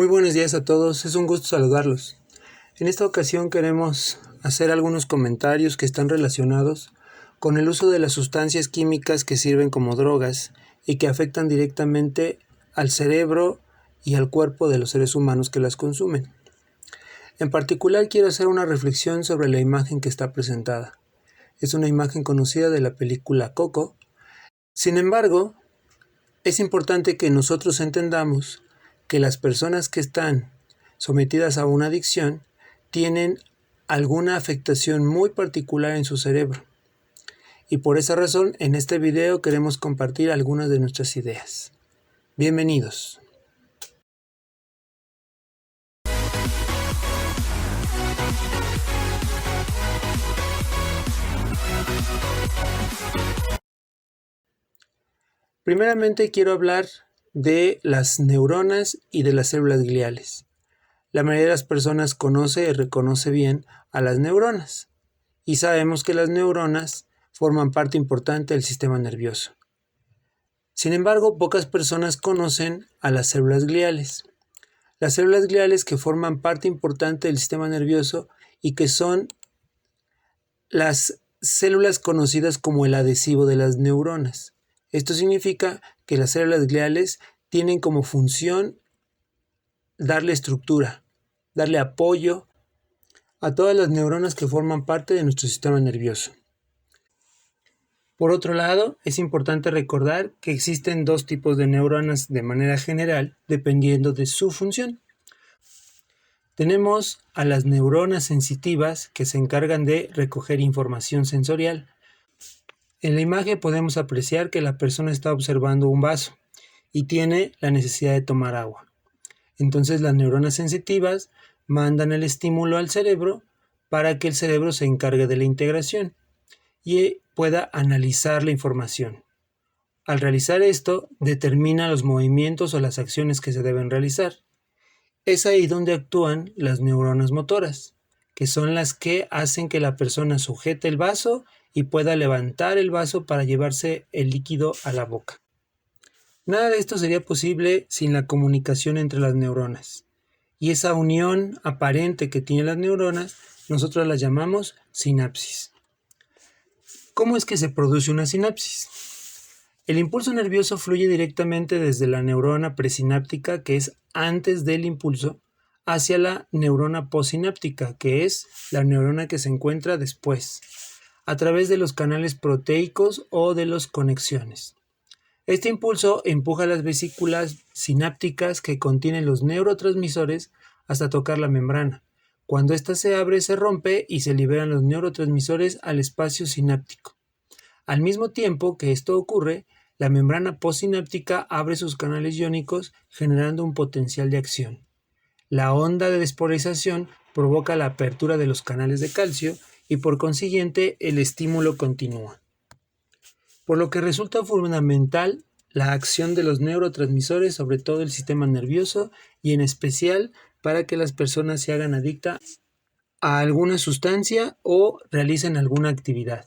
Muy buenos días a todos, es un gusto saludarlos. En esta ocasión queremos hacer algunos comentarios que están relacionados con el uso de las sustancias químicas que sirven como drogas y que afectan directamente al cerebro y al cuerpo de los seres humanos que las consumen. En particular quiero hacer una reflexión sobre la imagen que está presentada. Es una imagen conocida de la película Coco. Sin embargo, es importante que nosotros entendamos que las personas que están sometidas a una adicción tienen alguna afectación muy particular en su cerebro. Y por esa razón, en este video queremos compartir algunas de nuestras ideas. Bienvenidos. Primeramente quiero hablar de las neuronas y de las células gliales. La mayoría de las personas conoce y reconoce bien a las neuronas y sabemos que las neuronas forman parte importante del sistema nervioso. Sin embargo, pocas personas conocen a las células gliales. Las células gliales que forman parte importante del sistema nervioso y que son las células conocidas como el adhesivo de las neuronas. Esto significa que las células gliales tienen como función darle estructura, darle apoyo a todas las neuronas que forman parte de nuestro sistema nervioso. Por otro lado, es importante recordar que existen dos tipos de neuronas de manera general, dependiendo de su función. Tenemos a las neuronas sensitivas que se encargan de recoger información sensorial. En la imagen podemos apreciar que la persona está observando un vaso y tiene la necesidad de tomar agua. Entonces las neuronas sensitivas mandan el estímulo al cerebro para que el cerebro se encargue de la integración y pueda analizar la información. Al realizar esto, determina los movimientos o las acciones que se deben realizar. Es ahí donde actúan las neuronas motoras, que son las que hacen que la persona sujete el vaso y pueda levantar el vaso para llevarse el líquido a la boca. Nada de esto sería posible sin la comunicación entre las neuronas. Y esa unión aparente que tienen las neuronas, nosotros las llamamos sinapsis. ¿Cómo es que se produce una sinapsis? El impulso nervioso fluye directamente desde la neurona presináptica, que es antes del impulso, hacia la neurona postsináptica, que es la neurona que se encuentra después, a través de los canales proteicos o de las conexiones. Este impulso empuja las vesículas sinápticas que contienen los neurotransmisores hasta tocar la membrana. Cuando ésta se abre, se rompe y se liberan los neurotransmisores al espacio sináptico. Al mismo tiempo que esto ocurre, la membrana postsináptica abre sus canales iónicos generando un potencial de acción. La onda de despolarización provoca la apertura de los canales de calcio y por consiguiente el estímulo continúa. Por lo que resulta fundamental la acción de los neurotransmisores sobre todo el sistema nervioso y en especial para que las personas se hagan adictas a alguna sustancia o realicen alguna actividad.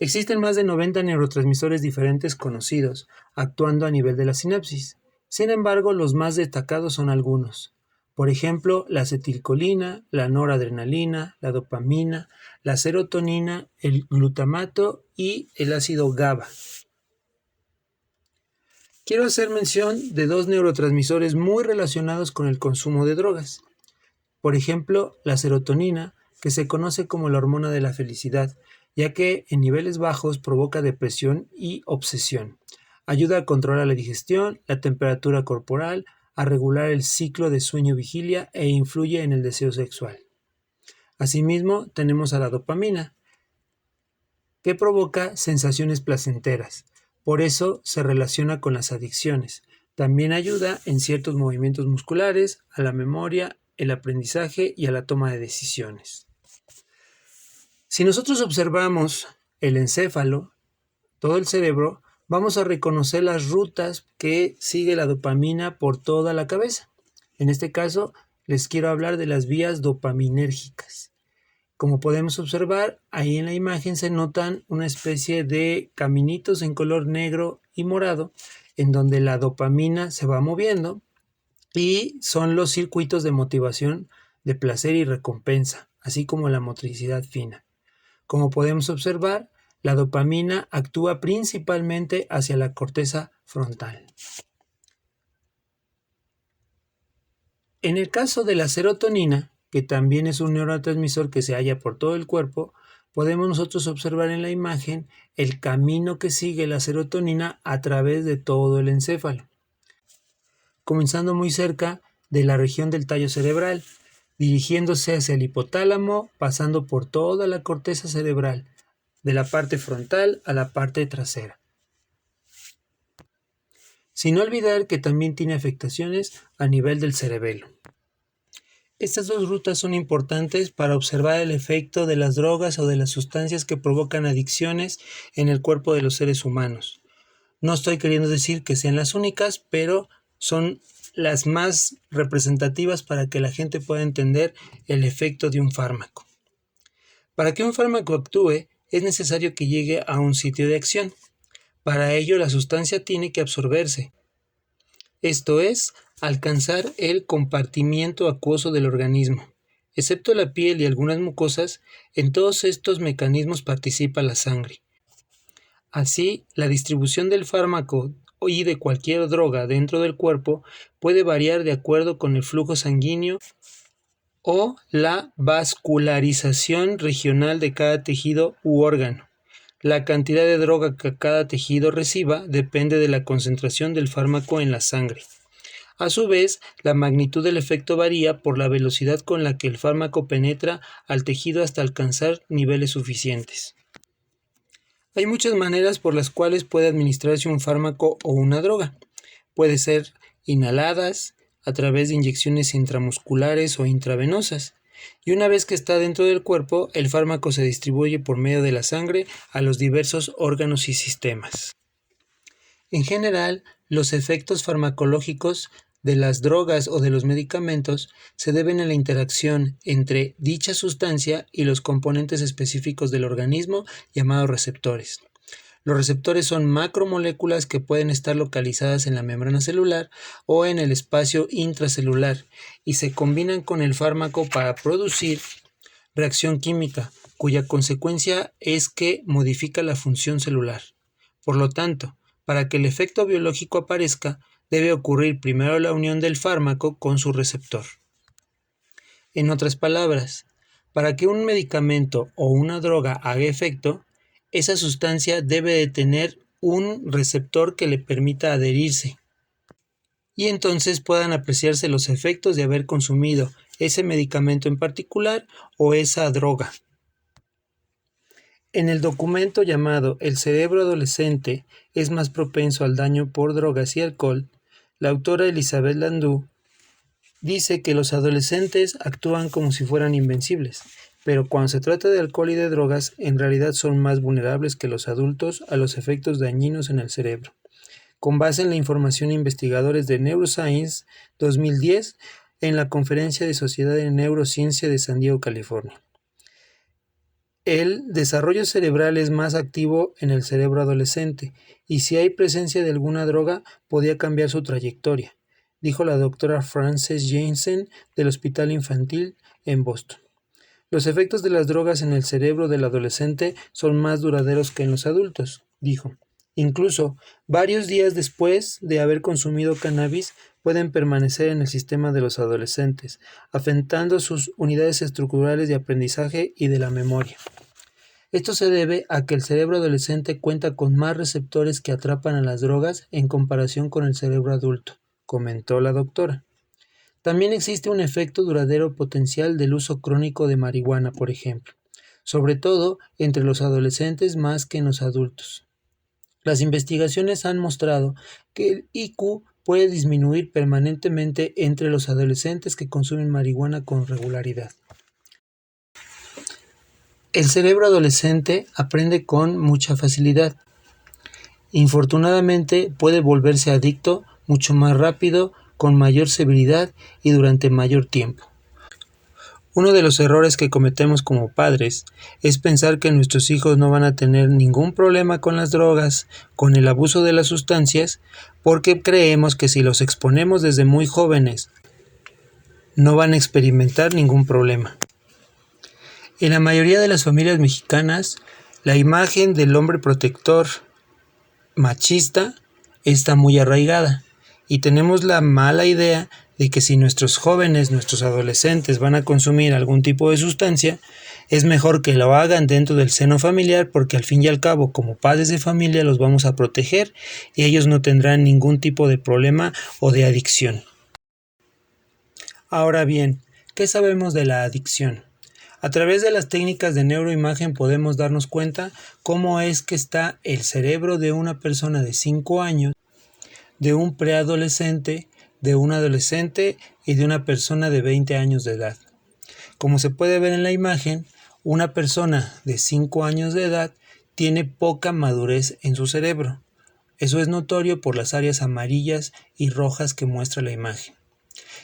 Existen más de 90 neurotransmisores diferentes conocidos, actuando a nivel de la sinapsis. Sin embargo, los más destacados son algunos. Por ejemplo, la acetilcolina, la noradrenalina, la dopamina, la serotonina, el glutamato y el ácido GABA. Quiero hacer mención de dos neurotransmisores muy relacionados con el consumo de drogas. Por ejemplo, la serotonina, que se conoce como la hormona de la felicidad, ya que en niveles bajos provoca depresión y obsesión. Ayuda a controlar la digestión, la temperatura corporal, a regular el ciclo de sueño-vigilia e influye en el deseo sexual. Asimismo, tenemos a la dopamina, que provoca sensaciones placenteras. Por eso se relaciona con las adicciones. También ayuda en ciertos movimientos musculares, a la memoria, el aprendizaje y a la toma de decisiones. Si nosotros observamos el encéfalo, todo el cerebro, vamos a reconocer las rutas que sigue la dopamina por toda la cabeza. En este caso, les quiero hablar de las vías dopaminérgicas. Como podemos observar, ahí en la imagen se notan una especie de caminitos en color negro y morado, en donde la dopamina se va moviendo y son los circuitos de motivación de placer y recompensa, así como la motricidad fina. Como podemos observar, la dopamina actúa principalmente hacia la corteza frontal. En el caso de la serotonina, que también es un neurotransmisor que se halla por todo el cuerpo, podemos nosotros observar en la imagen el camino que sigue la serotonina a través de todo el encéfalo, comenzando muy cerca de la región del tallo cerebral, dirigiéndose hacia el hipotálamo, pasando por toda la corteza cerebral, de la parte frontal a la parte trasera. Sin olvidar que también tiene afectaciones a nivel del cerebelo. Estas dos rutas son importantes para observar el efecto de las drogas o de las sustancias que provocan adicciones en el cuerpo de los seres humanos. No estoy queriendo decir que sean las únicas, pero son las más representativas para que la gente pueda entender el efecto de un fármaco. Para que un fármaco actúe, es necesario que llegue a un sitio de acción. Para ello, la sustancia tiene que absorberse. Esto es, alcanzar el compartimiento acuoso del organismo. Excepto la piel y algunas mucosas, en todos estos mecanismos participa la sangre. Así, la distribución del fármaco y de cualquier droga dentro del cuerpo puede variar de acuerdo con el flujo sanguíneo o la vascularización regional de cada tejido u órgano. La cantidad de droga que cada tejido reciba depende de la concentración del fármaco en la sangre. A su vez, la magnitud del efecto varía por la velocidad con la que el fármaco penetra al tejido hasta alcanzar niveles suficientes. Hay muchas maneras por las cuales puede administrarse un fármaco o una droga. Puede ser inhaladas, a través de inyecciones intramusculares o intravenosas. Y una vez que está dentro del cuerpo, el fármaco se distribuye por medio de la sangre a los diversos órganos y sistemas. En general, los efectos farmacológicos de las drogas o de los medicamentos se deben a la interacción entre dicha sustancia y los componentes específicos del organismo llamados receptores. Los receptores son macromoléculas que pueden estar localizadas en la membrana celular o en el espacio intracelular y se combinan con el fármaco para producir reacción química, cuya consecuencia es que modifica la función celular. Por lo tanto, para que el efecto biológico aparezca, debe ocurrir primero la unión del fármaco con su receptor. En otras palabras, para que un medicamento o una droga haga efecto, esa sustancia debe de tener un receptor que le permita adherirse y entonces puedan apreciarse los efectos de haber consumido ese medicamento en particular o esa droga. En el documento llamado El cerebro adolescente es más propenso al daño por drogas y alcohol, la autora Elizabeth Landau dice que los adolescentes actúan como si fueran invencibles, pero cuando se trata de alcohol y de drogas, en realidad son más vulnerables que los adultos a los efectos dañinos en el cerebro. Con base en la información de investigadores de Neuroscience 2010 en la Conferencia de Sociedad de Neurociencia de San Diego, California. El desarrollo cerebral es más activo en el cerebro adolescente y si hay presencia de alguna droga podría cambiar su trayectoria, dijo la doctora Frances Jansen del Hospital Infantil en Boston. Los efectos de las drogas en el cerebro del adolescente son más duraderos que en los adultos, dijo. Incluso, varios días después de haber consumido cannabis, pueden permanecer en el sistema de los adolescentes, afectando sus unidades estructurales de aprendizaje y de la memoria. Esto se debe a que el cerebro adolescente cuenta con más receptores que atrapan a las drogas en comparación con el cerebro adulto, comentó la doctora. También existe un efecto duradero potencial del uso crónico de marihuana, por ejemplo, sobre todo entre los adolescentes más que en los adultos. Las investigaciones han mostrado que el IQ puede disminuir permanentemente entre los adolescentes que consumen marihuana con regularidad. El cerebro adolescente aprende con mucha facilidad. Infortunadamente puede volverse adicto mucho más rápido, con mayor severidad y durante mayor tiempo. Uno de los errores que cometemos como padres es pensar que nuestros hijos no van a tener ningún problema con las drogas, con el abuso de las sustancias, porque creemos que si los exponemos desde muy jóvenes no van a experimentar ningún problema. En la mayoría de las familias mexicanas, la imagen del hombre protector machista está muy arraigada y tenemos la mala idea de que si nuestros jóvenes, nuestros adolescentes van a consumir algún tipo de sustancia, es mejor que lo hagan dentro del seno familiar porque al fin y al cabo, como padres de familia, los vamos a proteger y ellos no tendrán ningún tipo de problema o de adicción. Ahora bien, ¿qué sabemos de la adicción? A través de las técnicas de neuroimagen podemos darnos cuenta cómo es que está el cerebro de una persona de 5 años, de un preadolescente, de un adolescente y de una persona de 20 años de edad. Como se puede ver en la imagen, una persona de 5 años de edad tiene poca madurez en su cerebro. Eso es notorio por las áreas amarillas y rojas que muestra la imagen.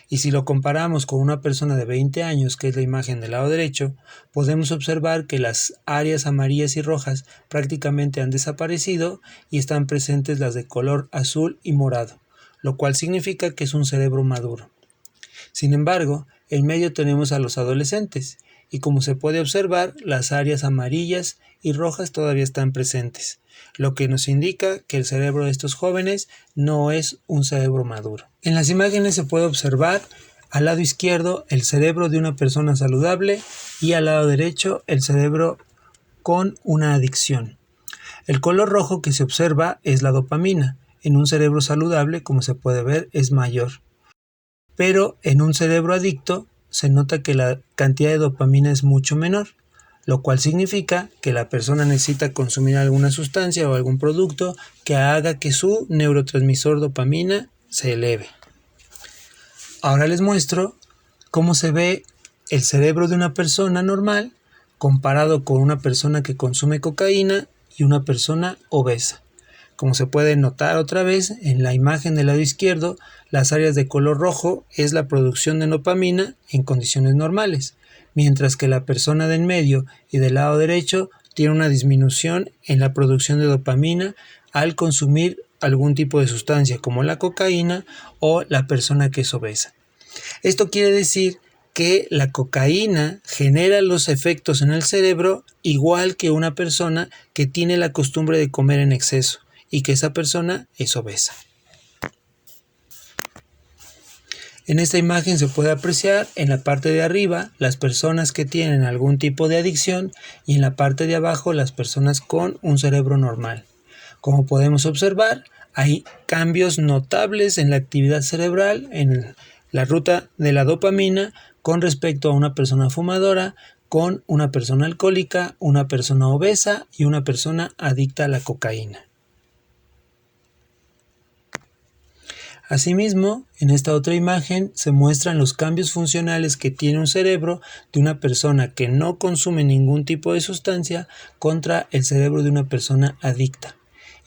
Y si lo comparamos con una persona de 20 años, que es la imagen del lado derecho, podemos observar que las áreas amarillas y rojas prácticamente han desaparecido y están presentes las de color azul y morado, lo cual significa que es un cerebro maduro. Sin embargo, en medio tenemos a los adolescentes, y como se puede observar, las áreas amarillas y rojas todavía están presentes, lo que nos indica que el cerebro de estos jóvenes no es un cerebro maduro. En las imágenes se puede observar al lado izquierdo el cerebro de una persona saludable y al lado derecho el cerebro con una adicción. El color rojo que se observa es la dopamina. En un cerebro saludable, como se puede ver, es mayor. Pero en un cerebro adicto se nota que la cantidad de dopamina es mucho menor, lo cual significa que la persona necesita consumir alguna sustancia o algún producto que haga que su neurotransmisor dopamina se eleve. Ahora les muestro cómo se ve el cerebro de una persona normal comparado con una persona que consume cocaína y una persona obesa. Como se puede notar otra vez en la imagen del lado izquierdo, las áreas de color rojo es la producción de dopamina en condiciones normales, mientras que la persona del medio y del lado derecho tiene una disminución en la producción de dopamina al consumir algún tipo de sustancia como la cocaína o la persona que es obesa. Esto quiere decir que la cocaína genera los efectos en el cerebro igual que una persona que tiene la costumbre de comer en exceso y que esa persona es obesa. En esta imagen se puede apreciar en la parte de arriba las personas que tienen algún tipo de adicción y en la parte de abajo las personas con un cerebro normal. Como podemos observar, hay cambios notables en la actividad cerebral, en la ruta de la dopamina con respecto a una persona fumadora, con una persona alcohólica, una persona obesa y una persona adicta a la cocaína. Asimismo, en esta otra imagen se muestran los cambios funcionales que tiene un cerebro de una persona que no consume ningún tipo de sustancia contra el cerebro de una persona adicta.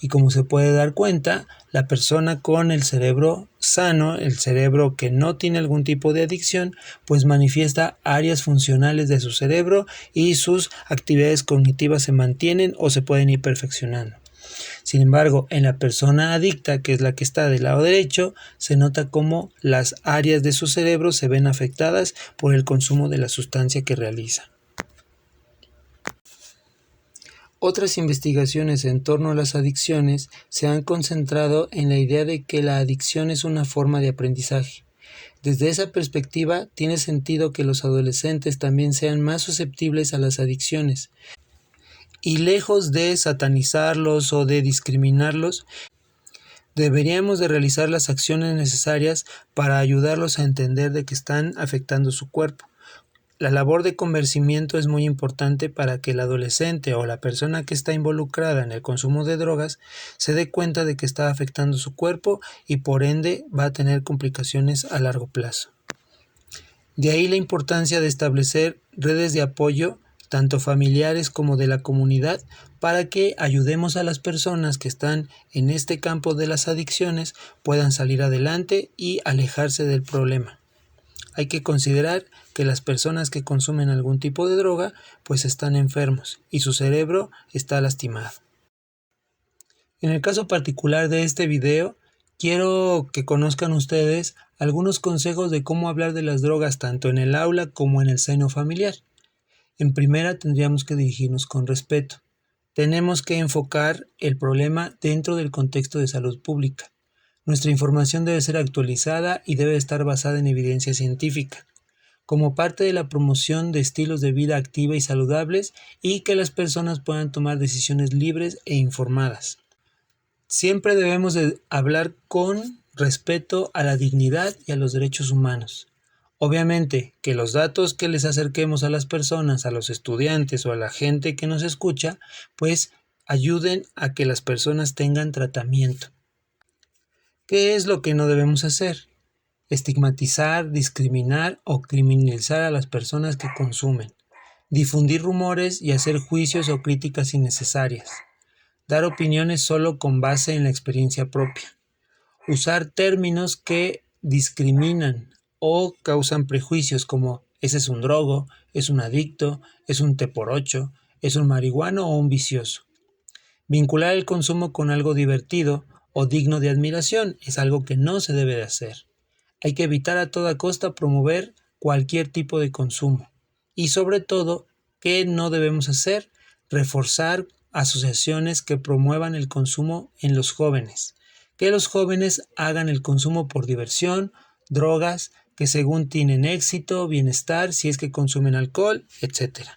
Y como se puede dar cuenta, la persona con el cerebro sano, el cerebro que no tiene algún tipo de adicción, pues manifiesta áreas funcionales de su cerebro y sus actividades cognitivas se mantienen o se pueden ir perfeccionando. Sin embargo, en la persona adicta, que es la que está del lado derecho, se nota cómo las áreas de su cerebro se ven afectadas por el consumo de la sustancia que realiza. Otras investigaciones en torno a las adicciones se han concentrado en la idea de que la adicción es una forma de aprendizaje. Desde esa perspectiva, tiene sentido que los adolescentes también sean más susceptibles a las adicciones. Y lejos de satanizarlos o de discriminarlos, deberíamos de realizar las acciones necesarias para ayudarlos a entender de que están afectando su cuerpo. La labor de convencimiento es muy importante para que el adolescente o la persona que está involucrada en el consumo de drogas se dé cuenta de que está afectando su cuerpo y por ende va a tener complicaciones a largo plazo. De ahí la importancia de establecer redes de apoyo tanto familiares como de la comunidad, para que ayudemos a las personas que están en este campo de las adicciones puedan salir adelante y alejarse del problema. Hay que considerar que las personas que consumen algún tipo de droga pues están enfermos y su cerebro está lastimado. En el caso particular de este video, quiero que conozcan ustedes algunos consejos de cómo hablar de las drogas tanto en el aula como en el seno familiar. En primera, tendríamos que dirigirnos con respeto. Tenemos que enfocar el problema dentro del contexto de salud pública. Nuestra información debe ser actualizada y debe estar basada en evidencia científica, como parte de la promoción de estilos de vida activa y saludables y que las personas puedan tomar decisiones libres e informadas. Siempre debemos de hablar con respeto a la dignidad y a los derechos humanos. Obviamente que los datos que les acerquemos a las personas, a los estudiantes o a la gente que nos escucha, pues ayuden a que las personas tengan tratamiento. ¿Qué es lo que no debemos hacer? Estigmatizar, discriminar o criminalizar a las personas que consumen. Difundir rumores y hacer juicios o críticas innecesarias. Dar opiniones solo con base en la experiencia propia. Usar términos que discriminan o causan prejuicios como ese es un drogo, es un adicto, es un té por ocho, es un marihuano o un vicioso. Vincular el consumo con algo divertido o digno de admiración es algo que no se debe de hacer. Hay que evitar a toda costa promover cualquier tipo de consumo. Y sobre todo, ¿qué no debemos hacer? Reforzar asociaciones que promuevan el consumo en los jóvenes. Que los jóvenes hagan el consumo por diversión, drogas, que según tienen éxito, bienestar, si es que consumen alcohol, etc.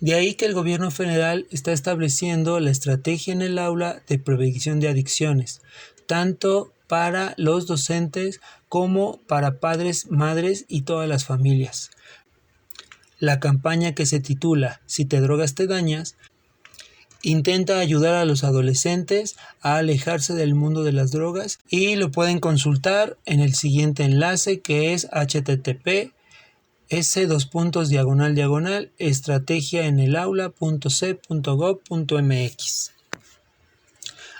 De ahí que el gobierno federal está estableciendo la estrategia en el aula de prevención de adicciones, tanto para los docentes como para padres, madres y todas las familias. La campaña que se titula Si te drogas te dañas intenta ayudar a los adolescentes a alejarse del mundo de las drogas y lo pueden consultar en el siguiente enlace que es https://estrategiaenelaula.c.gov.mx.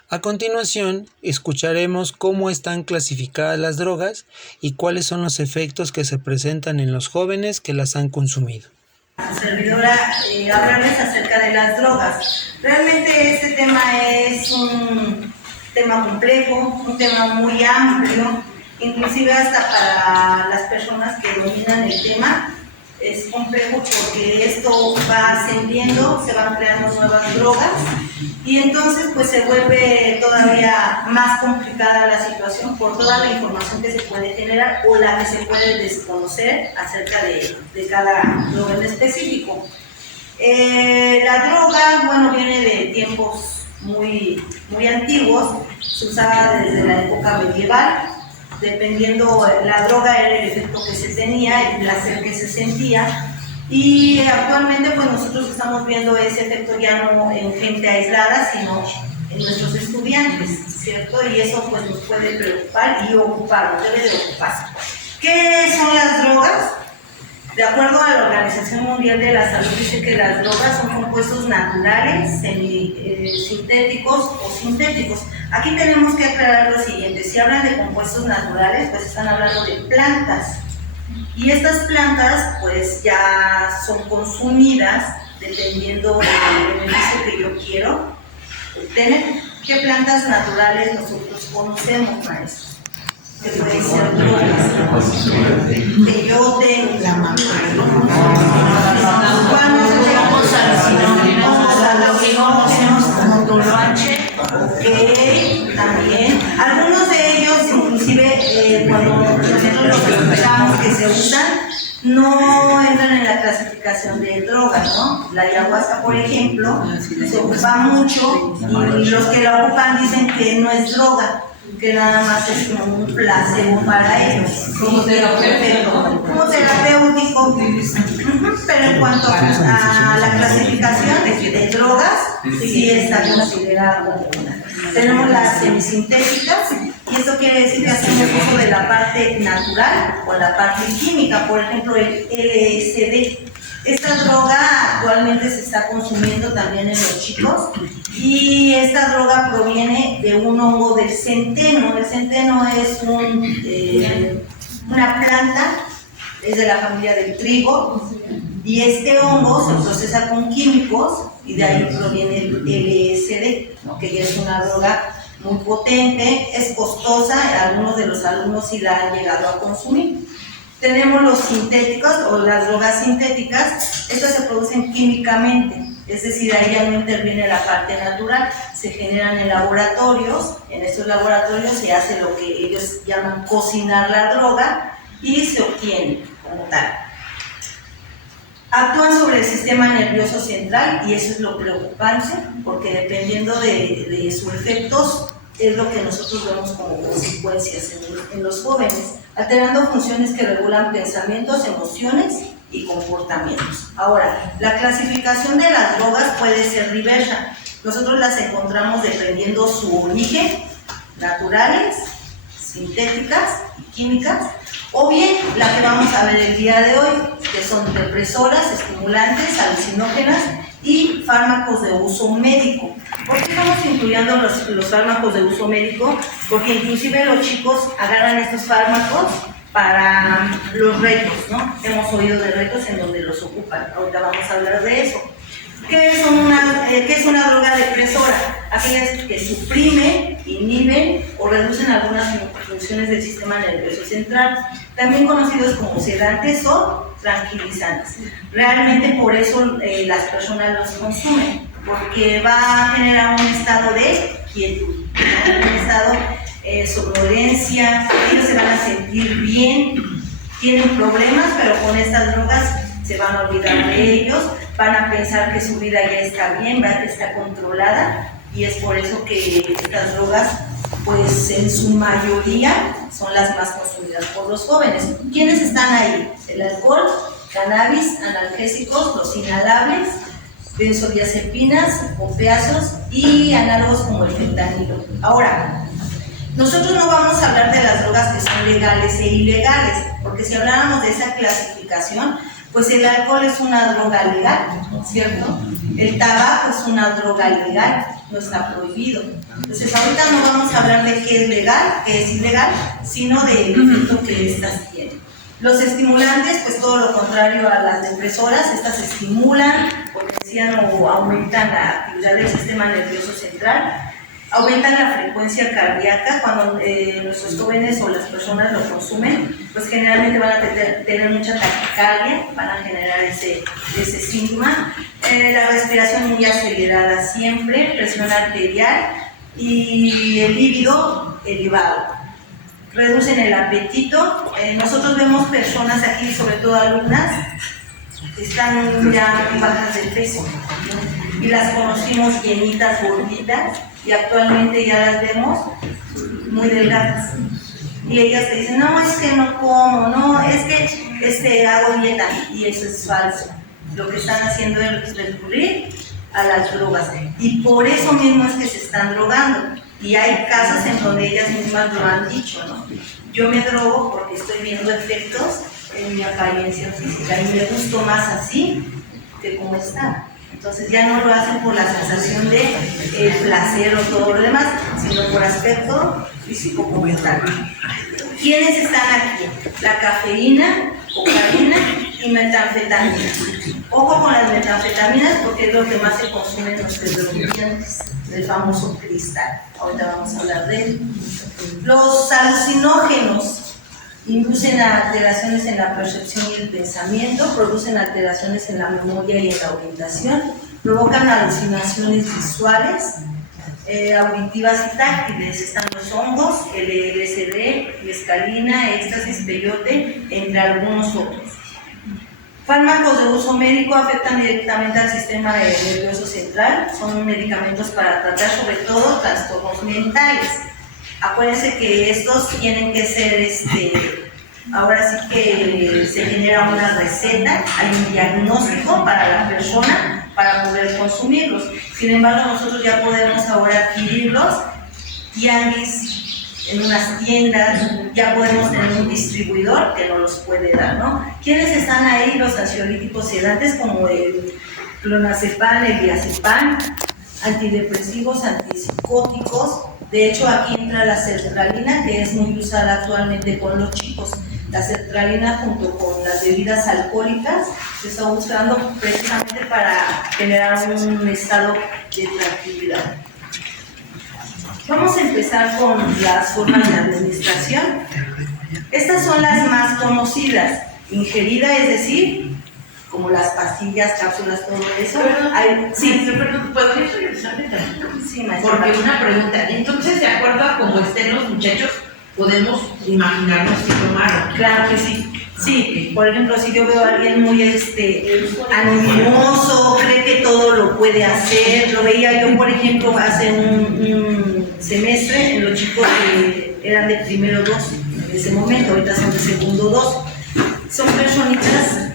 A continuación, escucharemos cómo están clasificadas las drogas y cuáles son los efectos que se presentan en los jóvenes que las han consumido. Servidora, hablarles acerca de las drogas. Realmente este tema es un tema complejo, un tema muy amplio, inclusive hasta para las personas que dominan el tema. Es complejo porque esto va ascendiendo, se van creando nuevas drogas y entonces pues se vuelve todavía más complicada la situación por toda la información que se puede generar o la que se puede desconocer acerca de cada droga en específico. La droga, bueno, viene de tiempos muy antiguos, se usaba desde la época medieval. Dependiendo la droga era el efecto que se tenía, el placer que se sentía y actualmente pues nosotros estamos viendo ese efecto ya no en gente aislada sino en nuestros estudiantes, ¿cierto? Y eso pues nos puede preocupar y ocupar, debe de ocuparse. ¿Qué son las drogas? De acuerdo a la Organización Mundial de la Salud dice que las drogas son compuestos naturales, sintéticos o sintéticos. Aquí tenemos que aclarar lo siguiente, si hablan de compuestos naturales, pues están hablando de plantas. Y estas plantas pues ya son consumidas dependiendo del beneficio que yo quiero obtener. ¿Qué plantas naturales nosotros conocemos, maestros? Que pueden ser drogas, peyote, la mampara, también. Algunos de ellos, inclusive, cuando nosotros los escuchamos que se usan, no entran en la clasificación de drogas, ¿no? La ayahuasca, por ejemplo, se ocupa mucho y los que la ocupan dicen que no es droga, que nada más es como un placebo para ellos. Como terapéutico. Como terapéutico. Pero en cuanto a la clasificación de drogas, sí está considerada como una. Tenemos las semisintéticas, y esto quiere decir que hacemos uso de la parte natural o la parte química, por ejemplo el LSD. Esta droga actualmente se está consumiendo también en los chicos y esta droga proviene de un hongo del centeno. El centeno es una planta, es de la familia del trigo y este hongo se procesa con químicos y de ahí proviene el LSD, ¿no? Que ya es una droga muy potente, es costosa, algunos de los alumnos sí la han llegado a consumir. Tenemos los sintéticos o las drogas sintéticas, estas se producen químicamente, es decir, ahí ya no interviene la parte natural, se generan en laboratorios, en estos laboratorios se hace lo que ellos llaman cocinar la droga y se obtiene como tal. Actúan sobre el sistema nervioso central y eso es lo preocupante, porque dependiendo de sus efectos es lo que nosotros vemos como consecuencias en los jóvenes, alterando funciones que regulan pensamientos, emociones y comportamientos. Ahora, la clasificación de las drogas puede ser diversa. Nosotros las encontramos dependiendo su origen, naturales, sintéticas y químicas, o bien la que vamos a ver el día de hoy, que son depresoras, estimulantes, alucinógenas y fármacos de uso médico. ¿Por qué estamos incluyendo los fármacos de uso médico? Porque inclusive los chicos agarran estos fármacos para los retos, ¿no? Hemos oído de retos en donde los ocupan. Ahorita vamos a hablar de eso. ¿Qué es una droga depresora? Aquellas que suprimen, inhiben o reducen algunas funciones del sistema nervioso central, también conocidos como sedantes o tranquilizantes. Realmente por eso las personas los consumen, porque va a generar un estado de quietud, ¿no? Un estado somnolencia, ellos se van a sentir bien, tienen problemas, pero con estas drogas se van a olvidar de ellos, van a pensar que su vida ya está bien, está controlada, y es por eso que estas drogas, pues en su mayoría, son las más consumidas por los jóvenes. ¿Quiénes están ahí? El alcohol, cannabis, analgésicos, los inhalables, benzodiazepinas, opiáceos y análogos como el fentanilo. Ahora, nosotros no vamos a hablar de las drogas que son legales e ilegales, porque si habláramos de esa clasificación, pues el alcohol es una droga legal, ¿cierto? El tabaco es una droga legal, no está prohibido. Entonces ahorita no vamos a hablar de qué es legal, qué es ilegal, sino del efecto que estas tienen. Los estimulantes, pues todo lo contrario a las depresoras, estas estimulan, potencian o aumentan la actividad del sistema nervioso central, aumentan la frecuencia cardíaca. Cuando nuestros jóvenes o las personas lo consumen, pues generalmente van a tener mucha taquicardia, van a generar ese síntoma, la respiración muy acelerada siempre, presión arterial y el líbido elevado. Reducen el apetito. Nosotros vemos personas aquí, sobre todo alumnas, que están ya bajas de peso, ¿no? Y las conocimos llenitas, gorditas, y actualmente ya las vemos muy delgadas. Y ellas te dicen, no, es que no como, no, es que hago dieta, y eso es falso. Lo que están haciendo es recurrir a las drogas, y por eso mismo es que se están drogando. Y hay casos en donde ellas mismas lo han dicho, ¿no? Yo me drogo porque estoy viendo efectos en mi apariencia física y me gusto más así que como está. Entonces ya no lo hacen por la sensación de placer o todo lo demás, sino por aspecto físico-mental. ¿Quiénes están aquí? La cafeína, cocaína y metanfetamina. Ojo con las metanfetaminas porque es lo que más se consume en los predominantes, el famoso cristal. Ahorita vamos a hablar de él. Los alucinógenos inducen alteraciones en la percepción y el pensamiento, producen alteraciones en la memoria y en la orientación, provocan alucinaciones visuales, auditivas y táctiles. Están los hongos, el LSD, mescalina, éxtasis, peyote, entre algunos otros. Fármacos de uso médico afectan directamente al sistema nervioso central, son medicamentos para tratar sobre todo trastornos mentales. Acuérdense que estos tienen que ser, ahora sí que se genera una receta, hay un diagnóstico para la persona para poder consumirlos. Sin embargo, nosotros ya podemos ahora adquirirlos, tianguis, en unas tiendas, ya podemos tener un distribuidor que nos los puede dar, ¿no? ¿Quiénes están ahí? Los ansiolíticos sedantes como el clonazepam, el diazepam, antidepresivos, antipsicóticos. De hecho, aquí entra la sertralina, que es muy usada actualmente con los chicos. La sertralina junto con las bebidas alcohólicas se está usando precisamente para generar un estado de tranquilidad. Vamos a empezar con las formas de administración. Estas son las más conocidas. Ingerida, es decir, como las pastillas, cápsulas, todo eso. Perdón, ¿podrías regresarme tantito? Sí, maestra. Porque una pregunta. Entonces, de acuerdo a cómo estén los muchachos, podemos imaginarnos qué tomaron. Claro que sí. Sí, por ejemplo, si yo veo a alguien muy animoso, cree que todo lo puede hacer. Lo veía yo, por ejemplo, hace un semestre en los chicos que eran de primero 2, en ese momento, ahorita son de segundo 2. Son personitas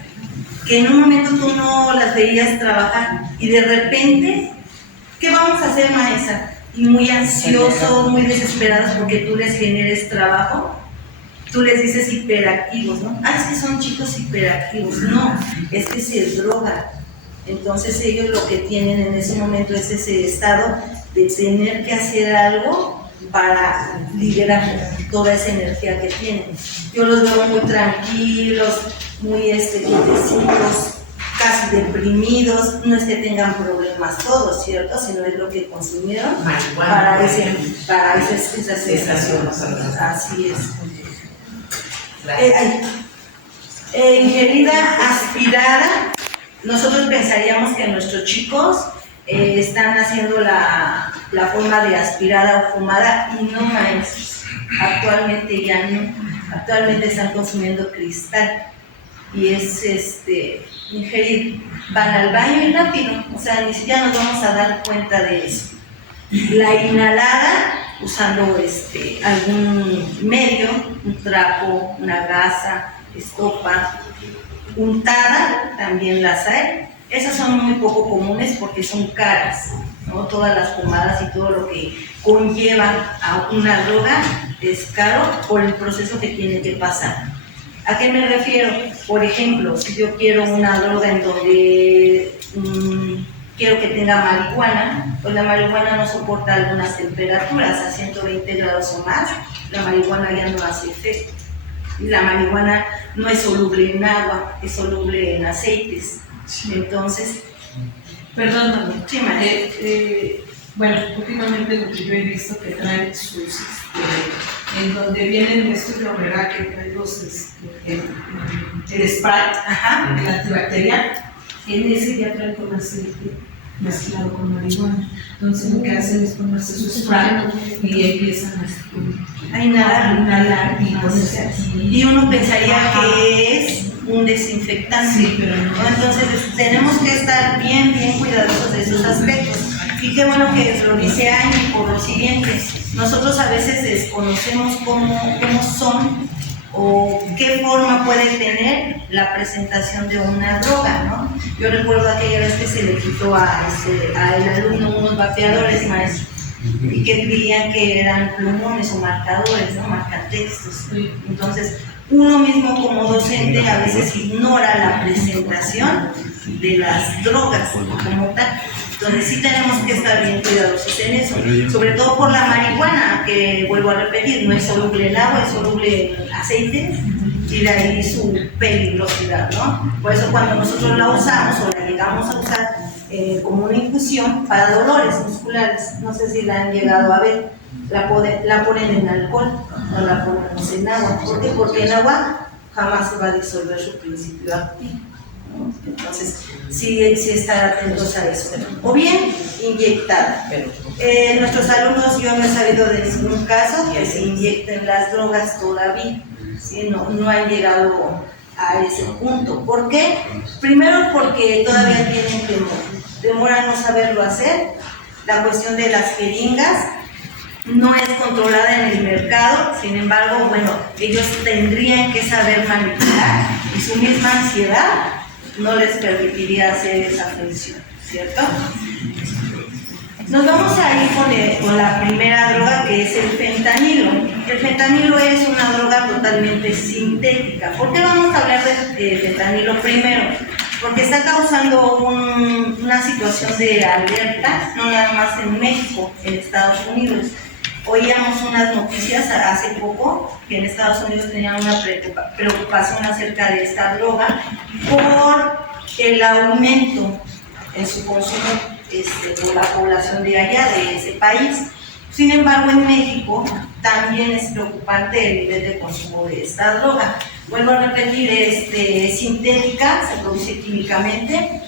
que en un momento tú no las veías trabajar y de repente, ¿qué vamos a hacer, maestra? Y muy ansiosos, muy desesperados porque tú les generes trabajo. Tú les dices hiperactivos, ¿no? Ah, es que son chicos hiperactivos. No, es que se drogan. Entonces ellos lo que tienen en ese momento es ese estado de tener que hacer algo para liberar toda esa energía que tienen. Yo los veo muy tranquilos, muy quietecitos, casi deprimidos. No es que tengan problemas todos, ¿cierto? Sino es lo que consumieron para esas sensaciones. Así es. Ingerida aspirada, nosotros pensaríamos que nuestros chicos están haciendo la forma de aspirada o fumada y no, maestros. Actualmente ya no, actualmente están consumiendo cristal y es ingerir, van al baño y rápido, o sea, ni siquiera nos vamos a dar cuenta de eso. La inhalada, usando algún medio, un trapo, una gasa, estopa, untada, también las hay. Esas son muy poco comunes porque son caras, ¿no? Todas las pomadas y todo lo que conlleva a una droga es caro por el proceso que tiene que pasar. ¿A qué me refiero? Por ejemplo, si yo quiero una droga en donde quiero que tenga marihuana, pues la marihuana no soporta algunas temperaturas, a 120 grados o más, la marihuana ya no hace efecto. Y la marihuana no es soluble en agua, es soluble en aceites. Sí. Entonces, perdóname. Sí, bueno, últimamente lo que yo he visto que traen sus, en donde vienen estos de Omega, que traen los, el Sprite, el antibacterial, en ese ya traen con aceite mezclado con marihuana. Entonces lo que hacen es ponerse su Sprite y empiezan a inhalar y ponerse aquí. Y uno pensaría que es un desinfectante, sí, pero no. Entonces tenemos que estar bien cuidadosos de esos aspectos. Y qué bueno que lo dice Angie por lo siguiente, nosotros a veces desconocemos cómo son o qué forma puede tener la presentación de una droga, ¿no? Yo recuerdo aquella vez que se le quitó al alumno unos vapeadores, maestro, y que creían que eran plumones o marcadores, ¿no? Marcatextos. Entonces, uno mismo como docente a veces ignora la presentación de las drogas como tal. Entonces sí tenemos que estar bien cuidadosos en eso, sobre todo por la marihuana, que vuelvo a repetir, no es soluble en agua, es soluble en aceites, y de ahí su peligrosidad, ¿no? Por eso cuando nosotros la usamos o la llegamos a usar como una infusión para dolores musculares, no sé si la han llegado a ver, la ponen en alcohol, no la ponemos en agua. ¿Por qué? Porque en agua jamás se va a disolver su principio activo. Entonces, sí estar atentos a eso. O bien, inyectada. Nuestros alumnos, yo no he sabido de ningún caso que se inyecten las drogas todavía, ¿sí? No han llegado a ese punto. ¿Por qué? Primero porque todavía tienen temor a no saberlo hacer. La cuestión de las jeringas no es controlada en el mercado, sin embargo, bueno, ellos tendrían que saber manipular y su misma ansiedad no les permitiría hacer esa función, ¿cierto? Nos vamos a ir con la primera droga, que es el fentanilo. El fentanilo es una droga totalmente sintética. ¿Por qué vamos a hablar de fentanilo primero? Porque está causando una situación de alerta, no nada más en México, en Estados Unidos. Oíamos unas noticias hace poco que en Estados Unidos tenían una preocupación acerca de esta droga por el aumento en su consumo por la población de allá, de ese país. Sin embargo, en México también es preocupante el nivel de consumo de esta droga. Vuelvo a repetir, es sintética, se produce químicamente,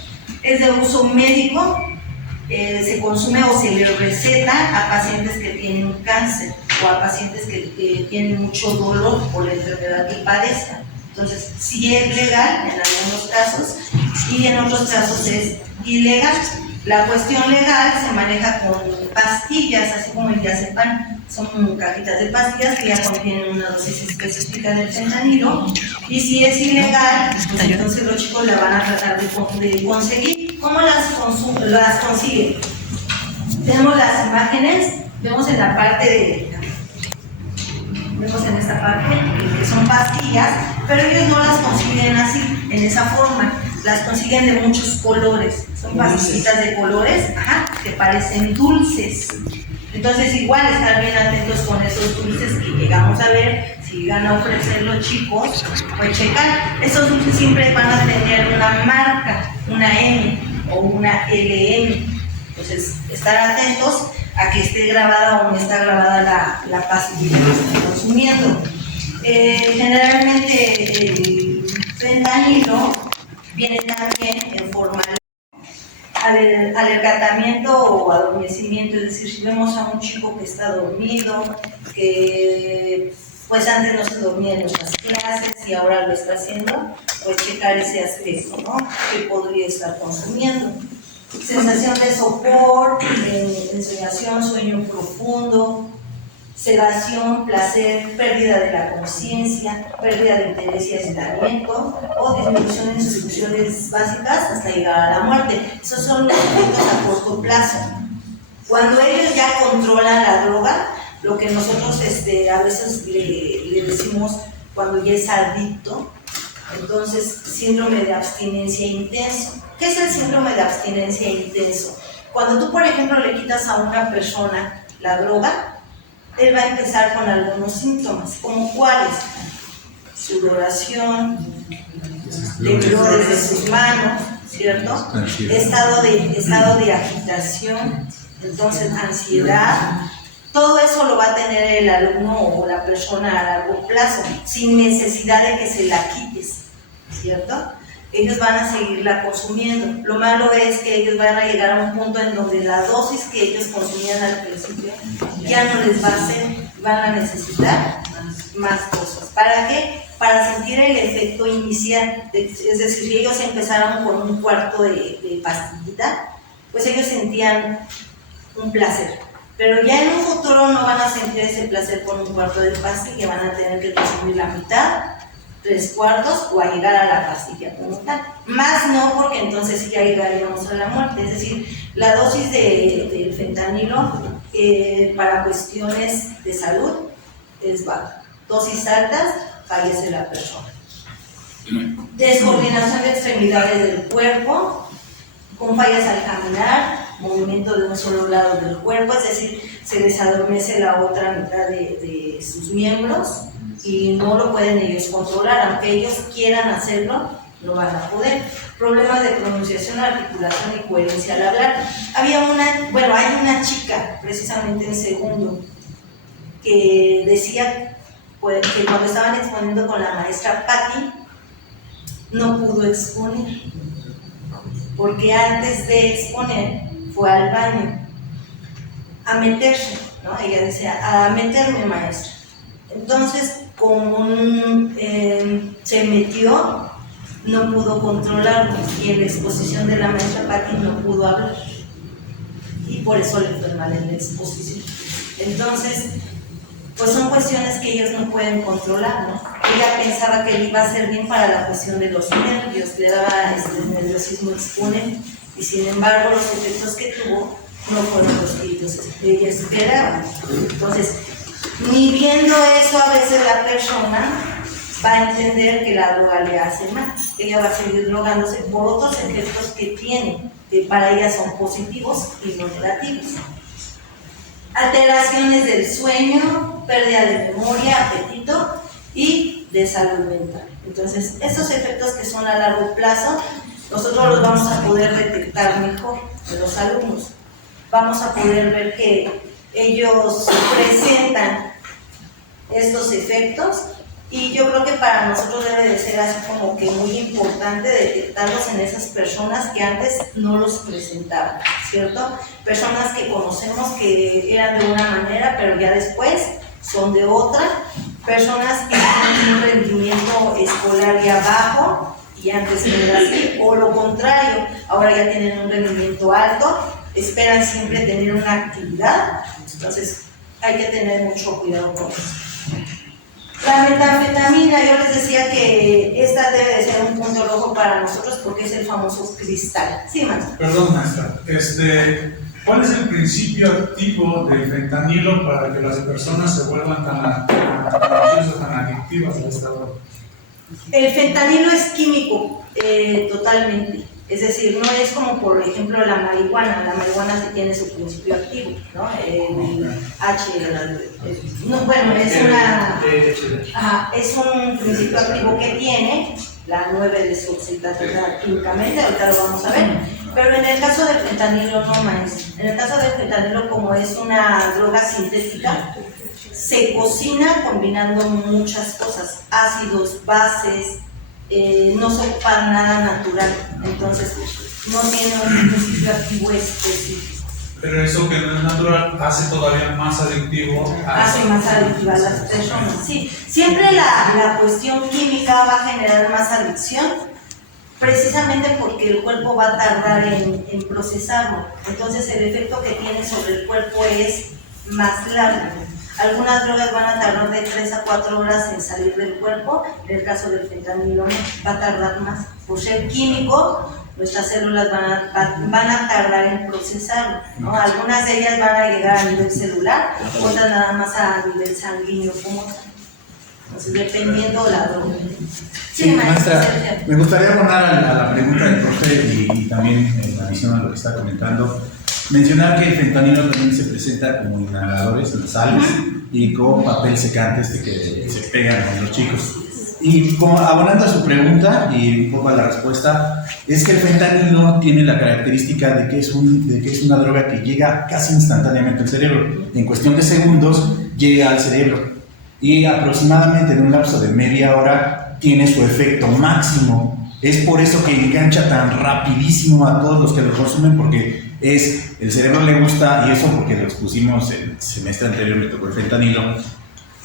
es de uso médico, se consume o se le receta a pacientes que tienen cáncer o a pacientes que tienen mucho dolor por la enfermedad que padezcan. Entonces, sí es legal en algunos casos y en otros casos es ilegal. La cuestión legal se maneja con pastillas, así como el diazepam. Son cajitas de pastillas que ya contienen una dosis específica del fentanilo. Y si es ilegal, pues entonces los chicos la van a tratar de conseguir. ¿Cómo las consiguen? Tenemos las imágenes, vemos en la parte de... Vemos en esta parte que son pastillas, pero ellos no las consiguen así, en esa forma. Las consiguen de muchos colores. Son pastillitas de colores, que parecen dulces. Entonces, igual estar bien atentos con esos dulces que llegamos a ver. Si llegan a ofrecer los chicos, pues checar. Esos dulces siempre van a tener una marca, una M o una LM. Entonces, estar atentos a que esté grabada o no está grabada la pastilla que están consumiendo. Generalmente el fentanilo viene también en forma de alergatamiento o adormecimiento, es decir, si vemos a un chico que está dormido, que pues antes no se dormía en nuestras clases y ahora lo está haciendo, pues checar ese aspecto, ¿no? Que podría estar consumiendo. Sensación de sopor, ensoñación, sueño profundo, sedación, placer, pérdida de la conciencia, pérdida de interés y aislamiento o disminución en sus funciones básicas hasta llegar a la muerte. Esos son los efectos a corto plazo. Cuando ellos ya controlan la droga, lo que nosotros a veces le decimos cuando ya es adicto, entonces síndrome de abstinencia intenso. ¿Qué es el síndrome de abstinencia intenso? Cuando tú, por ejemplo, le quitas a una persona la droga, él va a empezar con algunos síntomas, como cuáles: sudoración, temblores de sus manos, ¿cierto? Estado de agitación, entonces ansiedad. Todo eso lo va a tener el alumno o la persona a largo plazo, sin necesidad de que se la quites, ¿cierto? Ellos van a seguirla consumiendo. Lo malo es que ellos van a llegar a un punto en donde la dosis que ellos consumían al principio ya no les va a hacer, van a necesitar más cosas. ¿Para qué? Para sentir el efecto inicial. Es decir, si ellos empezaron con un cuarto de pastillita, pues ellos sentían un placer. Pero ya en un futuro no van a sentir ese placer con un cuarto de pastilla, van a tener que consumir la mitad, 3/4 o a llegar a la pastilla como tal. Más no, porque entonces sí ya llegaríamos a la muerte. Es decir, la dosis de fentanilo para cuestiones de salud es baja. Dosis altas, fallece la persona. Descoordinación de extremidades del cuerpo, con fallas al caminar, movimiento de un solo lado del cuerpo, es decir, se les adormece la otra mitad de sus miembros y no lo pueden ellos controlar, aunque ellos quieran hacerlo, no van a poder. Problemas de pronunciación, articulación y coherencia al hablar. Hay una chica, precisamente en segundo, que decía pues, que cuando estaban exponiendo con la maestra Patti, no pudo exponer, porque antes de exponer fue al baño a meterse, ¿no? Ella decía, a meterme, maestra. Entonces, como se metió, no pudo controlarlo y en la exposición de la maestra Patti no pudo hablar y por eso le fue mal en la exposición. Entonces, pues son cuestiones que ellos no pueden controlar, ¿no? Ella pensaba que le iba a ser bien para la cuestión de los nervios, le daba nerviosismo exponer, y sin embargo los efectos que tuvo no fueron los que ella esperaba. Entonces, ni viendo eso a veces la persona va a entender que la droga le hace mal. Ella va a seguir drogándose por otros efectos que tiene, que para ella son positivos y no negativos. Alteraciones del sueño, pérdida de memoria, apetito y de salud mental. Entonces, estos efectos que son a largo plazo, nosotros los vamos a poder detectar mejor de los alumnos. Vamos a poder ver que ellos presentan estos efectos, y yo creo que para nosotros debe de ser así como que muy importante detectarlos en esas personas que antes no los presentaban, ¿cierto? Personas que conocemos que eran de una manera, pero ya después son de otra. Personas que tienen un rendimiento escolar ya bajo y antes no era así, o lo contrario, ahora ya tienen un rendimiento alto, esperan siempre tener una actividad, entonces hay que tener mucho cuidado con eso. La metanfetamina, yo les decía que esta debe de ser un punto rojo para nosotros porque es el famoso cristal. Sí, maestra. Perdón, maestra. ¿Cuál es el principio activo del fentanilo para que las personas se vuelvan tan adictivas a esta droga? El fentanilo es químico, totalmente. Es decir, no es como por ejemplo la marihuana. La marihuana sí tiene su principio activo, ¿no? El es un principio activo que tiene la 9 desoxitata químicamente, ahorita lo vamos a ver. Pero en el caso del fentanilo no más. En el caso del fentanilo, como es una droga sintética, se cocina combinando muchas cosas, ácidos, bases, no son para nada natural, entonces no tiene un principio activo específico. Pero eso que no es natural hace todavía más adictivo hace más adictiva a las personas, sí. Siempre la cuestión química va a generar más adicción, precisamente porque el cuerpo va a tardar en procesarlo, entonces el efecto que tiene sobre el cuerpo es más largo. Algunas drogas van a tardar de 3 a 4 horas en salir del cuerpo, en el caso del fentanilo va a tardar más. Por ser químico, nuestras células van a tardar en procesarlo, ¿no? Algunas de ellas van a llegar a nivel celular, otras nada más a nivel sanguíneo como tal. Entonces, dependiendo de la droga. Sí, maestra, me gustaría abonar a la pregunta del profe y también en adición a lo que está comentando, mencionar que el fentanilo también se presenta como inhaladores nasales y con papel secante que se pegan a los chicos. Y como abonando a su pregunta y un poco a la respuesta, es que el fentanilo tiene la característica de que es una droga que llega casi instantáneamente al cerebro. En cuestión de segundos llega al cerebro y aproximadamente en un lapso de media hora tiene su efecto máximo. Es por eso que engancha tan rapidísimo a todos los que lo consumen, porque el cerebro le gusta, y eso porque lo expusimos el semestre anterior, me tocó el fentanilo,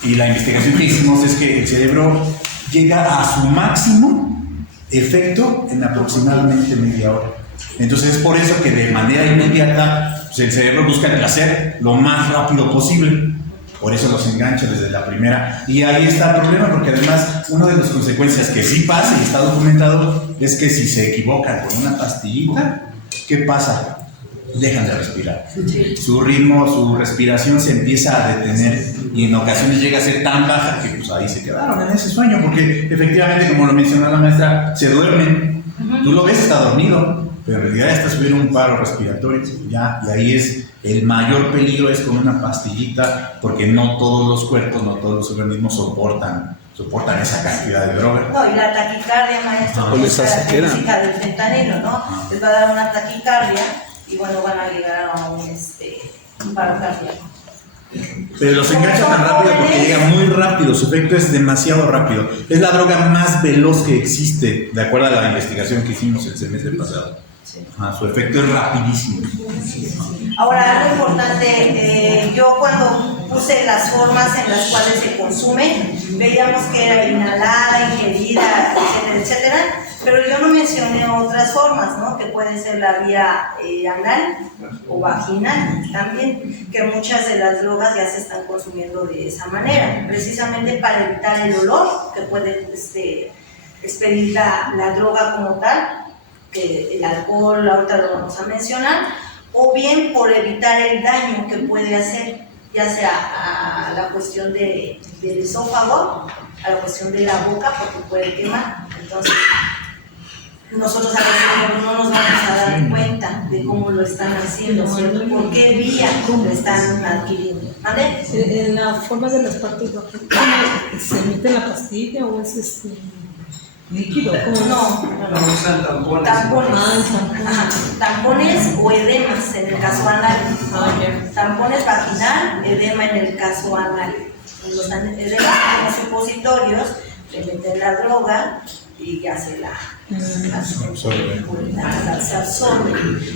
y la investigación que hicimos es que el cerebro llega a su máximo efecto en aproximadamente media hora. Entonces es por eso que de manera inmediata pues el cerebro busca el placer lo más rápido posible. Por eso los engancha desde la primera. Y ahí está el problema, porque además una de las consecuencias que sí pasa y está documentado es que si se equivocan con una pastillita, ¿qué pasa? Dejan de respirar. Su ritmo, su respiración se empieza a detener y en ocasiones llega a ser tan baja que pues ahí se quedaron en ese sueño, porque efectivamente, como lo mencionó la maestra, se duermen. Tú lo ves, está dormido, pero en realidad está subiendo un paro respiratorio ya, y ahí es el mayor peligro, es con una pastillita, porque no todos los cuerpos, no todos los organismos soportan esa cantidad de droga. No, y la taquicardia, maestro, que es característica del fentanilo, ¿no? Les va a dar una taquicardia y bueno, van a llegar a un paro cardíaco. Pero los engancha tan rápido porque llega muy rápido, su efecto es demasiado rápido. Es la droga más veloz que existe, de acuerdo a la investigación que hicimos el semestre pasado. Sí. Su efecto es rapidísimo. Ahora, algo importante, yo cuando puse las formas en las cuales se consume, veíamos que era inhalada, ingerida, etcétera, etcétera, pero yo no mencioné otras formas, ¿no? Que puede ser la vía anal o vaginal también, que muchas de las drogas ya se están consumiendo de esa manera, precisamente para evitar el olor que puede expedir la droga como tal, que el alcohol ahorita lo vamos a mencionar, o bien por evitar el daño que puede hacer, ya sea a la cuestión del esófago, a la cuestión de la boca, porque puede quemar. Entonces, nosotros a veces no nos vamos a dar cuenta de cómo lo están haciendo, ¿cierto? ¿Por qué vía lo están adquiriendo? ¿Vale? En la forma de las partes bajas, ¿se mete la pastilla o es líquido? No, No usan tampones. Tampones. Ajá. Tampones o edemas en el caso anal. Tampones vaginal, edema en el caso anal. Los edemas como supositorios, le meten la droga y ya se absorbe.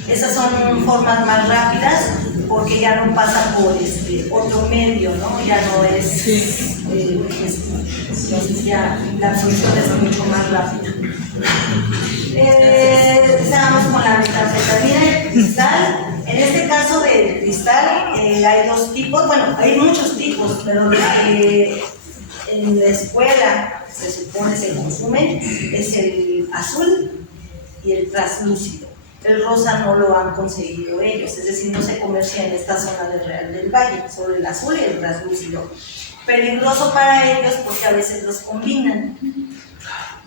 Esas son formas más rápidas porque ya no pasa por otro medio, ¿no? Ya no es, entonces ya la absorción es mucho más rápida. Empezamos con la metanfetamina de cristal. En este caso del cristal hay dos tipos, bueno, hay muchos tipos, pero los que en la escuela se supone se consumen es el azul y el translúcido. El rosa no lo han conseguido ellos, es decir, no se comercia en esta zona del Real del Valle, solo el azul y el translúcido. Peligroso para ellos porque a veces los combinan.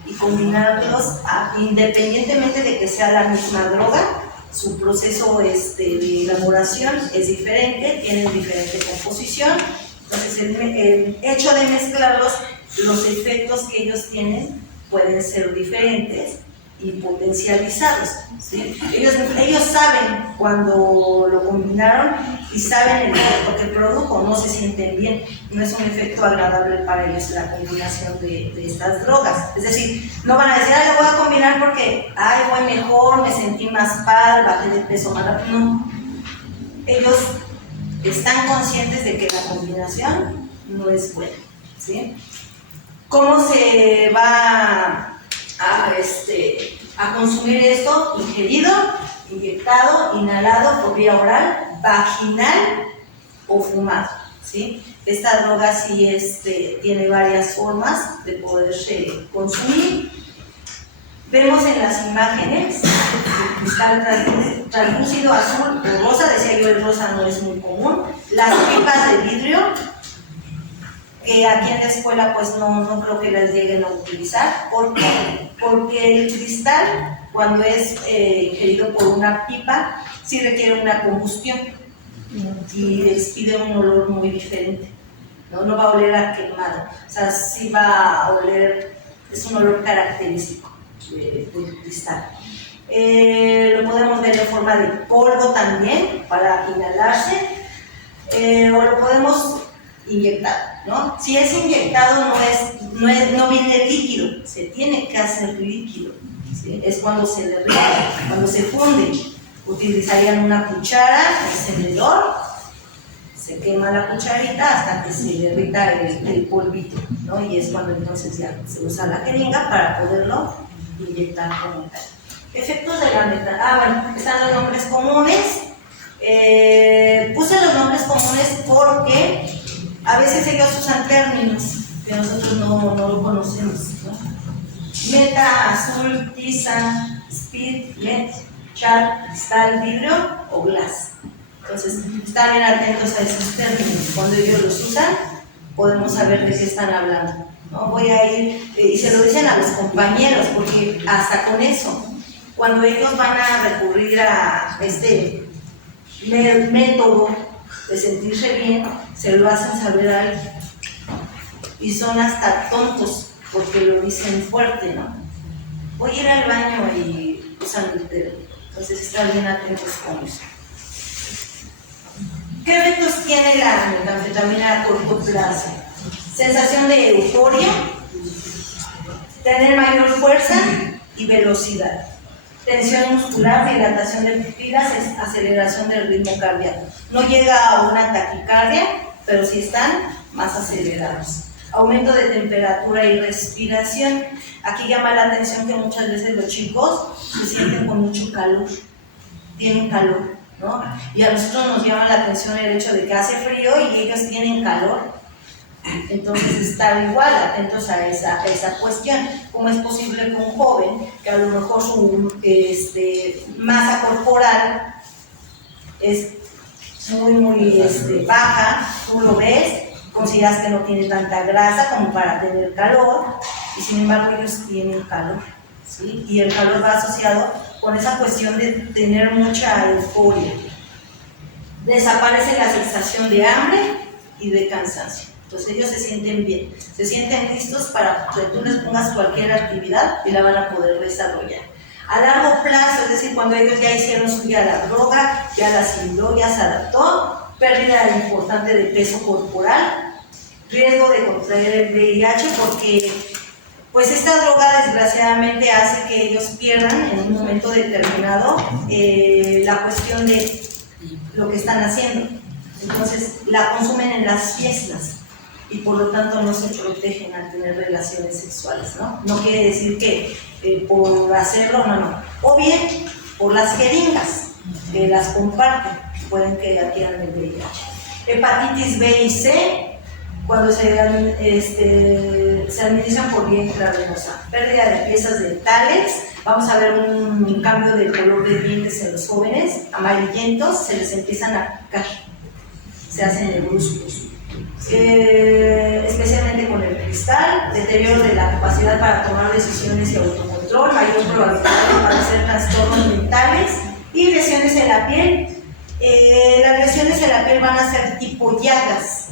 Y combinarlos, independientemente de que sea la misma droga, su proceso de elaboración es diferente, tienen diferente composición. Entonces, el hecho de mezclarlos, los efectos que ellos tienen pueden ser diferentes y potencializados, ¿sí? Ellos saben cuando lo combinaron y saben el efecto que produjo, no se sienten bien, no es un efecto agradable para ellos la combinación de estas drogas. Es decir, no van a decir, lo voy a combinar porque, voy mejor, me sentí más padre, bajé de peso más rápido. No, ellos están conscientes de que la combinación no es buena, ¿sí? ¿Cómo se va a consumir esto? Ingerido, inyectado, inhalado por vía oral, vaginal o fumado, ¿sí? Esta droga sí tiene varias formas de poderse consumir. Vemos en las imágenes el cristal translúcido, azul o rosa. Decía yo, el rosa no es muy común. Las pipas de vidrio, que aquí en la escuela pues no creo que las lleguen a utilizar. ¿Por qué? Porque el cristal, cuando es ingerido por una pipa, sí requiere una combustión y expide un olor muy diferente. No va a oler a quemado, o sea, sí va a oler, es un olor característico del cristal. Lo podemos ver en forma de polvo también para inhalarse, o lo podemos inyectar, ¿no? Si es inyectado no viene líquido, se tiene que hacer líquido, ¿sí? Es cuando se derrite, cuando se funde. Utilizarían una cuchara, encendedor, se quema la cucharita hasta que se derrita el polvito, ¿no? Y es cuando entonces ya se usa la jeringa para poderlo inyectar como tal. Efectos de la bueno, están los nombres comunes. Puse los nombres comunes porque a veces ellos usan términos que nosotros no lo conocemos, ¿no? Meta, azul, tiza, speed, met, char, cristal, vidrio o glass. Entonces, están bien atentos a esos términos. Cuando ellos los usan, podemos saber de qué están hablando, ¿no? Voy a ir, y se lo dicen a los compañeros, porque hasta con eso, cuando ellos van a recurrir a este método de sentirse bien, se lo hacen saber a alguien. Y son hasta tontos, porque lo dicen fuerte, ¿no? Voy a ir al baño y usan el término. Entonces, están bien atentos con eso. ¿Qué efectos tiene la metanfetamina a corto plazo? Sensación de euforia, tener mayor fuerza y velocidad, tensión muscular, dilatación de pupilas, aceleración del ritmo cardíaco. No llega a una taquicardia, pero sí están más acelerados. Aumento de temperatura y respiración. Aquí llama la atención que muchas veces los chicos se sienten con mucho calor, tienen calor, ¿no? Y a nosotros nos llama la atención el hecho de que hace frío y ellos tienen calor. Entonces, estar igual atentos a esa cuestión. ¿Cómo es posible que un joven, que a lo mejor su masa corporal es muy baja, tú lo ves, consideras que no tiene tanta grasa como para tener calor, y sin embargo ellos tienen calor, ¿sí? Y el calor va asociado con esa cuestión de tener mucha euforia. Desaparece la sensación de hambre y de cansancio. Entonces ellos se sienten bien, se sienten listos para que tú les pongas cualquier actividad y la van a poder desarrollar. A largo plazo, es decir, cuando ellos ya hicieron suya la droga, ya la asimiló, ya se adaptó, pérdida importante de peso corporal, riesgo de contraer el VIH porque pues esta droga desgraciadamente hace que ellos pierdan en un momento determinado la cuestión de lo que están haciendo. Entonces la consumen en las fiestas y por lo tanto no se protegen al tener relaciones sexuales, ¿no? No quiere decir que por hacerlo, no. O bien por las jeringas que las comparten, pueden que adquieran el VIH. Hepatitis B y C, cuando se administran por vía intravenosa. Pérdida de piezas dentales, vamos a ver un cambio del color de dientes en los jóvenes, amarillentos, se les empiezan a caer, se hacen negruzcos. Especialmente con el cristal, deterioro de la capacidad para tomar decisiones y autocontrol, mayor probabilidad de padecer trastornos mentales y lesiones en la piel. Las lesiones en la piel van a ser tipo llagas,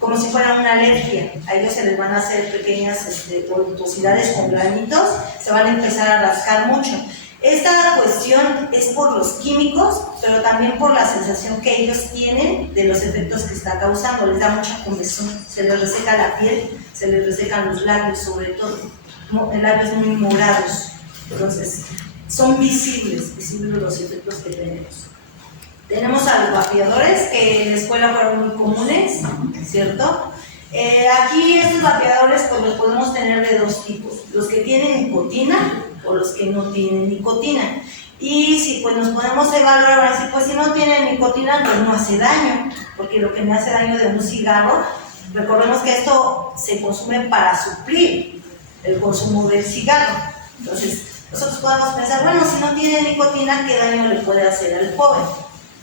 como si fuera una alergia. A ellos se les van a hacer pequeñas voluptuosidades con granitos, se van a empezar a rascar mucho. Esta cuestión es por los químicos, pero también por la sensación que ellos tienen de los efectos que está causando. Les da mucha comezón, se les reseca la piel, se les resecan los labios, sobre todo, labios muy morados. Entonces, son visibles los efectos que tenemos. Tenemos a los vapeadores, que en la escuela fueron muy comunes, ¿cierto? Aquí estos vapeadores pues los podemos tener de dos tipos, los que tienen nicotina o los que no tienen nicotina. Y si pues nos podemos evaluar ahora, si no tienen nicotina, pues no hace daño, porque lo que me hace daño de un cigarro, recordemos que esto se consume para suplir el consumo del cigarro. Entonces, nosotros podemos pensar, bueno, si no tiene nicotina, ¿qué daño le puede hacer al joven?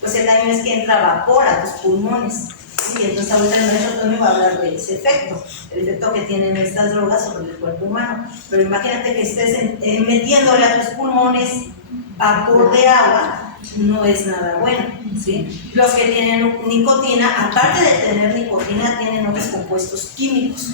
Pues el daño es que entra vapor a tus pulmones. Sí, entonces ahorita el maestro Antonio va a hablar de ese efecto, el efecto que tienen estas drogas sobre el cuerpo humano. Pero imagínate que estés metiéndole a tus pulmones vapor de agua, no es nada bueno, ¿sí? Los que tienen nicotina, aparte de tener nicotina, tienen otros compuestos químicos.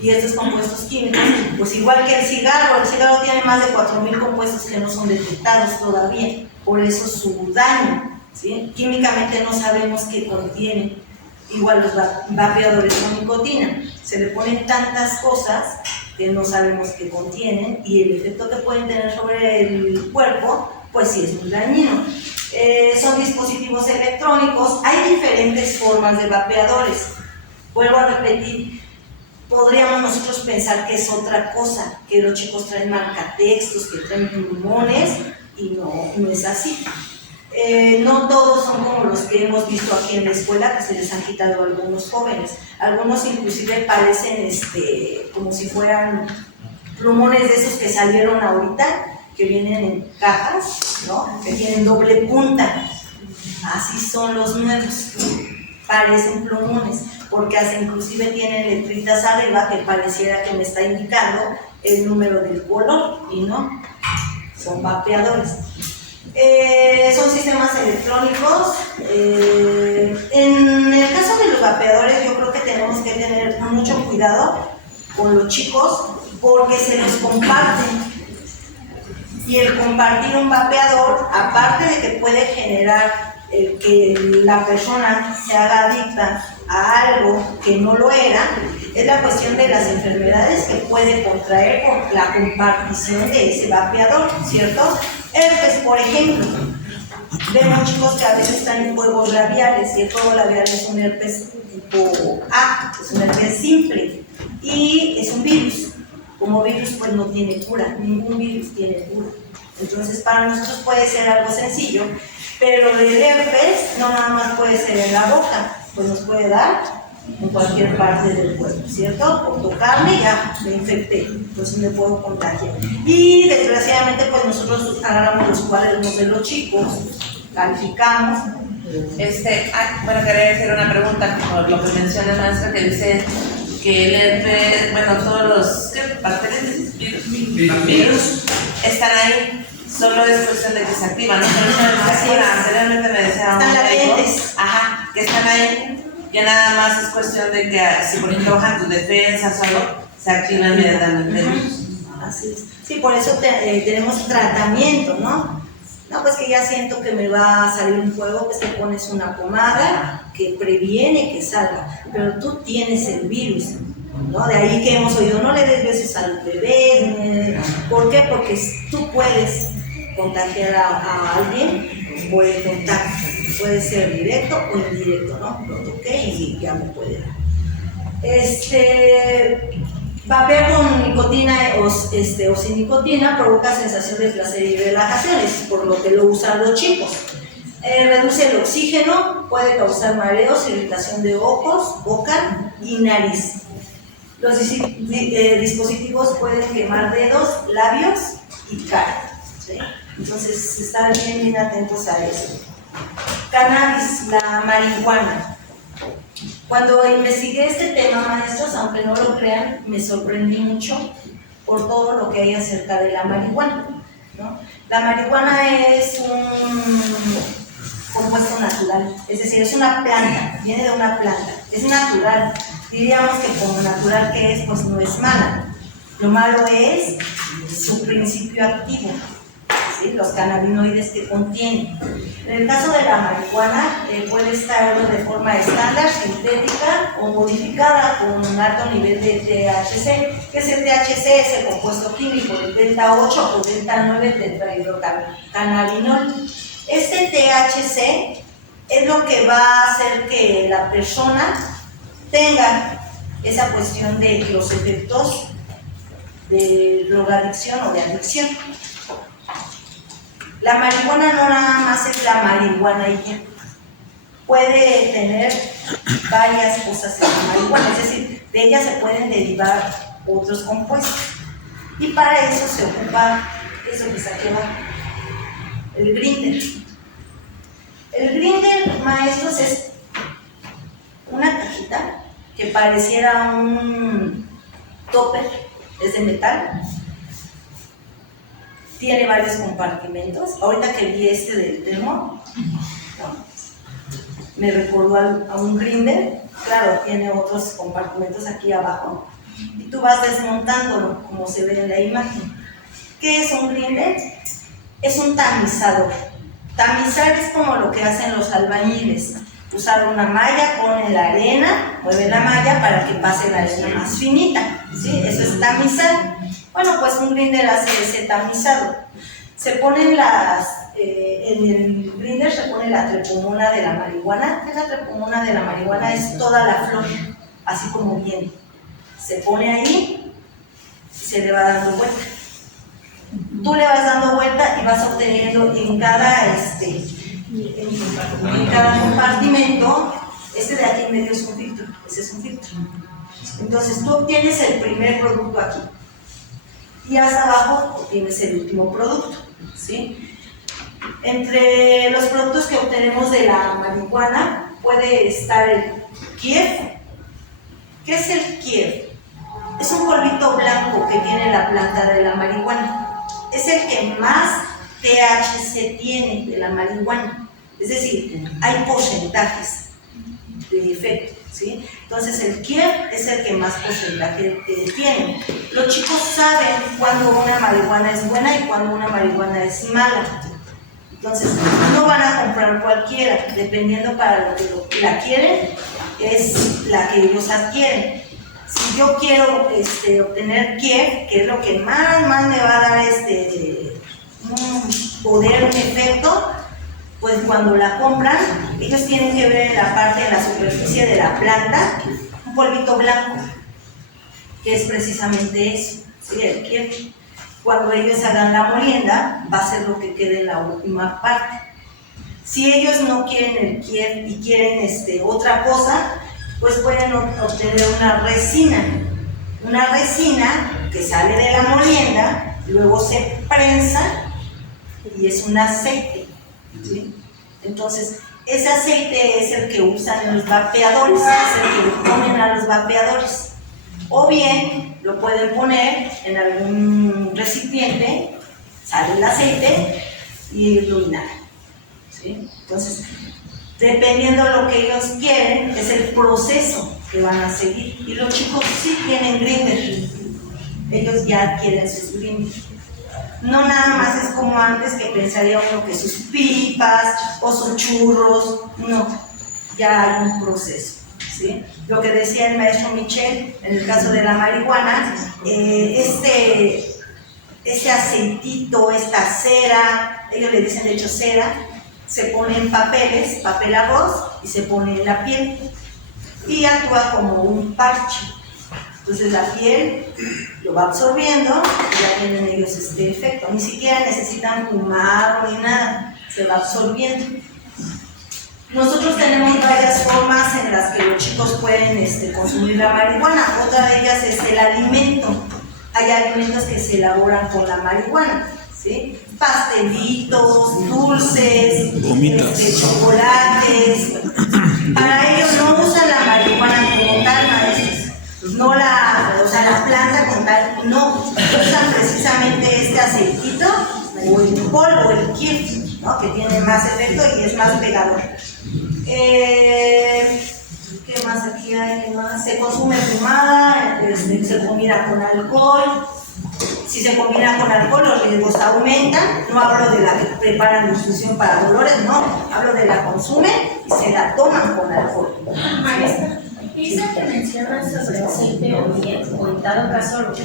Y estos compuestos químicos, pues igual que el cigarro tiene más de 4,000 compuestos que no son detectados todavía, por eso su daño, ¿sí? Químicamente no sabemos qué contienen. Igual los vapeadores con nicotina, se le ponen tantas cosas que no sabemos qué contienen y el efecto que pueden tener sobre el cuerpo, pues sí es muy dañino. Son dispositivos electrónicos, hay diferentes formas de vapeadores. Vuelvo a repetir, podríamos nosotros pensar que es otra cosa, que los chicos traen marcatextos, que traen pulmones, y no es así. No todos son como los que hemos visto aquí en la escuela, que se les han quitado a algunos jóvenes. Algunos inclusive parecen como si fueran plumones de esos que salieron ahorita, que vienen en cajas, ¿no? Que tienen doble punta. Así son los nuevos, parecen plumones, porque hasta inclusive tienen letritas arriba que pareciera que me está indicando el número del color, y no, son vapeadores. Son sistemas electrónicos. En el caso de los vapeadores, yo creo que tenemos que tener mucho cuidado con los chicos porque se los comparten. Y el compartir un vapeador, aparte de que puede generar que la persona se haga adicta a algo que no lo era, es la cuestión de las enfermedades que puede contraer con la compartición de ese vapeador, ¿cierto? Herpes, por ejemplo. Vemos chicos que a veces están en juegos labiales, y el juego labial es un herpes tipo A, es un herpes simple, y es un virus. Como virus pues no tiene cura, ningún virus tiene cura. Entonces para nosotros puede ser algo sencillo, pero el herpes no nada más puede ser en la boca, pues nos puede dar en cualquier parte del cuerpo, ¿cierto? Por tocarme ya me infecté, entonces me puedo contagiar. Y desgraciadamente pues nosotros agarramos los cuadernos de los chicos, calificamos. Bueno, quería decir una pregunta por lo que menciona la maestra, que dice que el herpes, bueno, todos los bacterias, virus están ahí, solo es cuestión de que se activan, ¿no? Pero anteriormente me decía un médico, que están ahí, que nada más es cuestión de que si por ejemplo bajan tus defensas o algo, se activan inmediatamente. Así es. Sí, por eso tenemos tratamiento, ¿no? No, pues que ya siento que me va a salir un fuego, pues te pones una pomada que previene que salga, pero tú tienes el virus, ¿no? De ahí que hemos oído, no le des besos al bebé. ¿Por qué? Porque tú puedes contagiar a alguien por el contacto. Puede ser directo o indirecto, ¿no? Lo toqué y ya me puede dar. Vapear con nicotina o sin nicotina provoca sensación de placer y relajación, es por lo que lo usan los chicos. Reduce el oxígeno, puede causar mareos, irritación de ojos, boca y nariz. Los dispositivos pueden quemar dedos, labios y cara, ¿sí? Entonces, estar bien atentos a eso. Cannabis, la marihuana. Cuando investigué este tema, maestros, aunque no lo crean, me sorprendí mucho por todo lo que hay acerca de la marihuana, ¿no? La marihuana es un compuesto natural, es decir, es una planta, viene de una planta, es natural. Diríamos que como natural que es, pues no es mala. Lo malo es su principio activo, ¿sí? Los cannabinoides que contiene. En el caso de la marihuana, puede estar de forma estándar, sintética o modificada con un alto nivel de THC, que es el THC, es el compuesto químico del delta 8 o delta 9 tetrahidrocannabinol. Este THC es lo que va a hacer que la persona tenga esa cuestión de los efectos de drogadicción o de adicción. La marihuana no nada más es la marihuana y ya. Puede tener varias cosas en la marihuana, es decir, de ella se pueden derivar otros compuestos. Y para eso se ocupa eso que está aquí abajo, el grinder. El grinder, maestros, es una cajita que pareciera un topper, es de metal. Tiene varios compartimentos. Ahorita que vi del termo, ¿no? Me recordó a un grinder. Claro, tiene otros compartimentos aquí abajo. Y tú vas desmontándolo, como se ve en la imagen. ¿Qué es un grinder? Es un tamizador. Tamizar es como lo que hacen los albañiles. Usar una malla, ponen la arena, mueven la malla para que pase la arena más finita, ¿sí? Eso es tamizar. Bueno, pues un grinder hace ese tamizado. Se ponen en el grinder se pone la trepomona de la marihuana. ¿Qué es la trepomona de la marihuana? Es toda la flor, así como viene. Se pone ahí y se le va dando vuelta. Tú le vas dando vuelta y vas obteniendo en cada compartimento. Este de aquí en medio es un filtro, ese es un filtro. Entonces tú obtienes el primer producto aquí y hasta abajo obtienes el último producto, ¿sí? Entre los productos que obtenemos de la marihuana puede estar el Kiev. ¿Qué es el Kiev? Es un polvito blanco que tiene la planta de la marihuana. Es el que más THC tiene de la marihuana. Es decir, hay porcentajes de efecto, ¿sí? Entonces el Kiev es el que más porcentaje tiene. Los chicos saben cuando una marihuana es buena y cuando una marihuana es mala. Entonces no van a comprar cualquiera, dependiendo para lo que la quieren, es la que ellos adquieren. Si yo quiero obtener Kiev, que es lo que más me va a dar un poder, un efecto, pues cuando la compran, ellos tienen que ver en la parte de la superficie de la planta un polvito blanco, que es precisamente eso, ¿sí? El Kiev. Cuando ellos hagan la molienda, va a ser lo que quede en la última parte. Si ellos no quieren el Kiev y quieren otra cosa, pues pueden obtener una resina que sale de la molienda, luego se prensa y es un aceite, ¿sí? Entonces, ese aceite es el que usan los vapeadores, es el que le ponen a los vapeadores. O bien lo pueden poner en algún recipiente, sale el aceite y ellos lo inhalan, ¿sí? Entonces, Dependiendo de lo que ellos quieren, es el proceso que van a seguir. Y los chicos sí tienen Grindr. Ellos ya quieren sus Grindr. No nada más es como antes que pensaría uno que sus pipas o sus churros. No, ya hay un proceso, ¿sí? Lo que decía el maestro Michel, en el caso de la marihuana, este aceitito, esta cera, ellos le dicen de hecho cera, se pone en papeles, papel arroz, y se pone en la piel y actúa como un parche. Entonces la piel lo va absorbiendo y ya tienen ellos este efecto. Ni siquiera necesitan fumar ni nada, se va absorbiendo. Nosotros tenemos varias formas en las que los chicos pueden consumir la marihuana. Otra de ellas es el alimento. Hay alimentos que se elaboran con la marihuana, ¿sí? Pastelitos, dulces, chocolates. Para ellos no usan la marihuana como tal, maestros. No la planta como tal, no. Usan precisamente este aceitito o el polvo, el kif, ¿no? Que tiene más efecto y es más pegador. ¿Qué más aquí hay? ¿Qué más? Se consume fumada, se combina con alcohol. Si se combina con alcohol, los riesgos aumentan. No hablo de la que preparan infusión para dolores, no. Hablo de la consumen y se la toman con alcohol. Maestra, esa que mencionas sobre el aceite o miel, o en dado caso lo que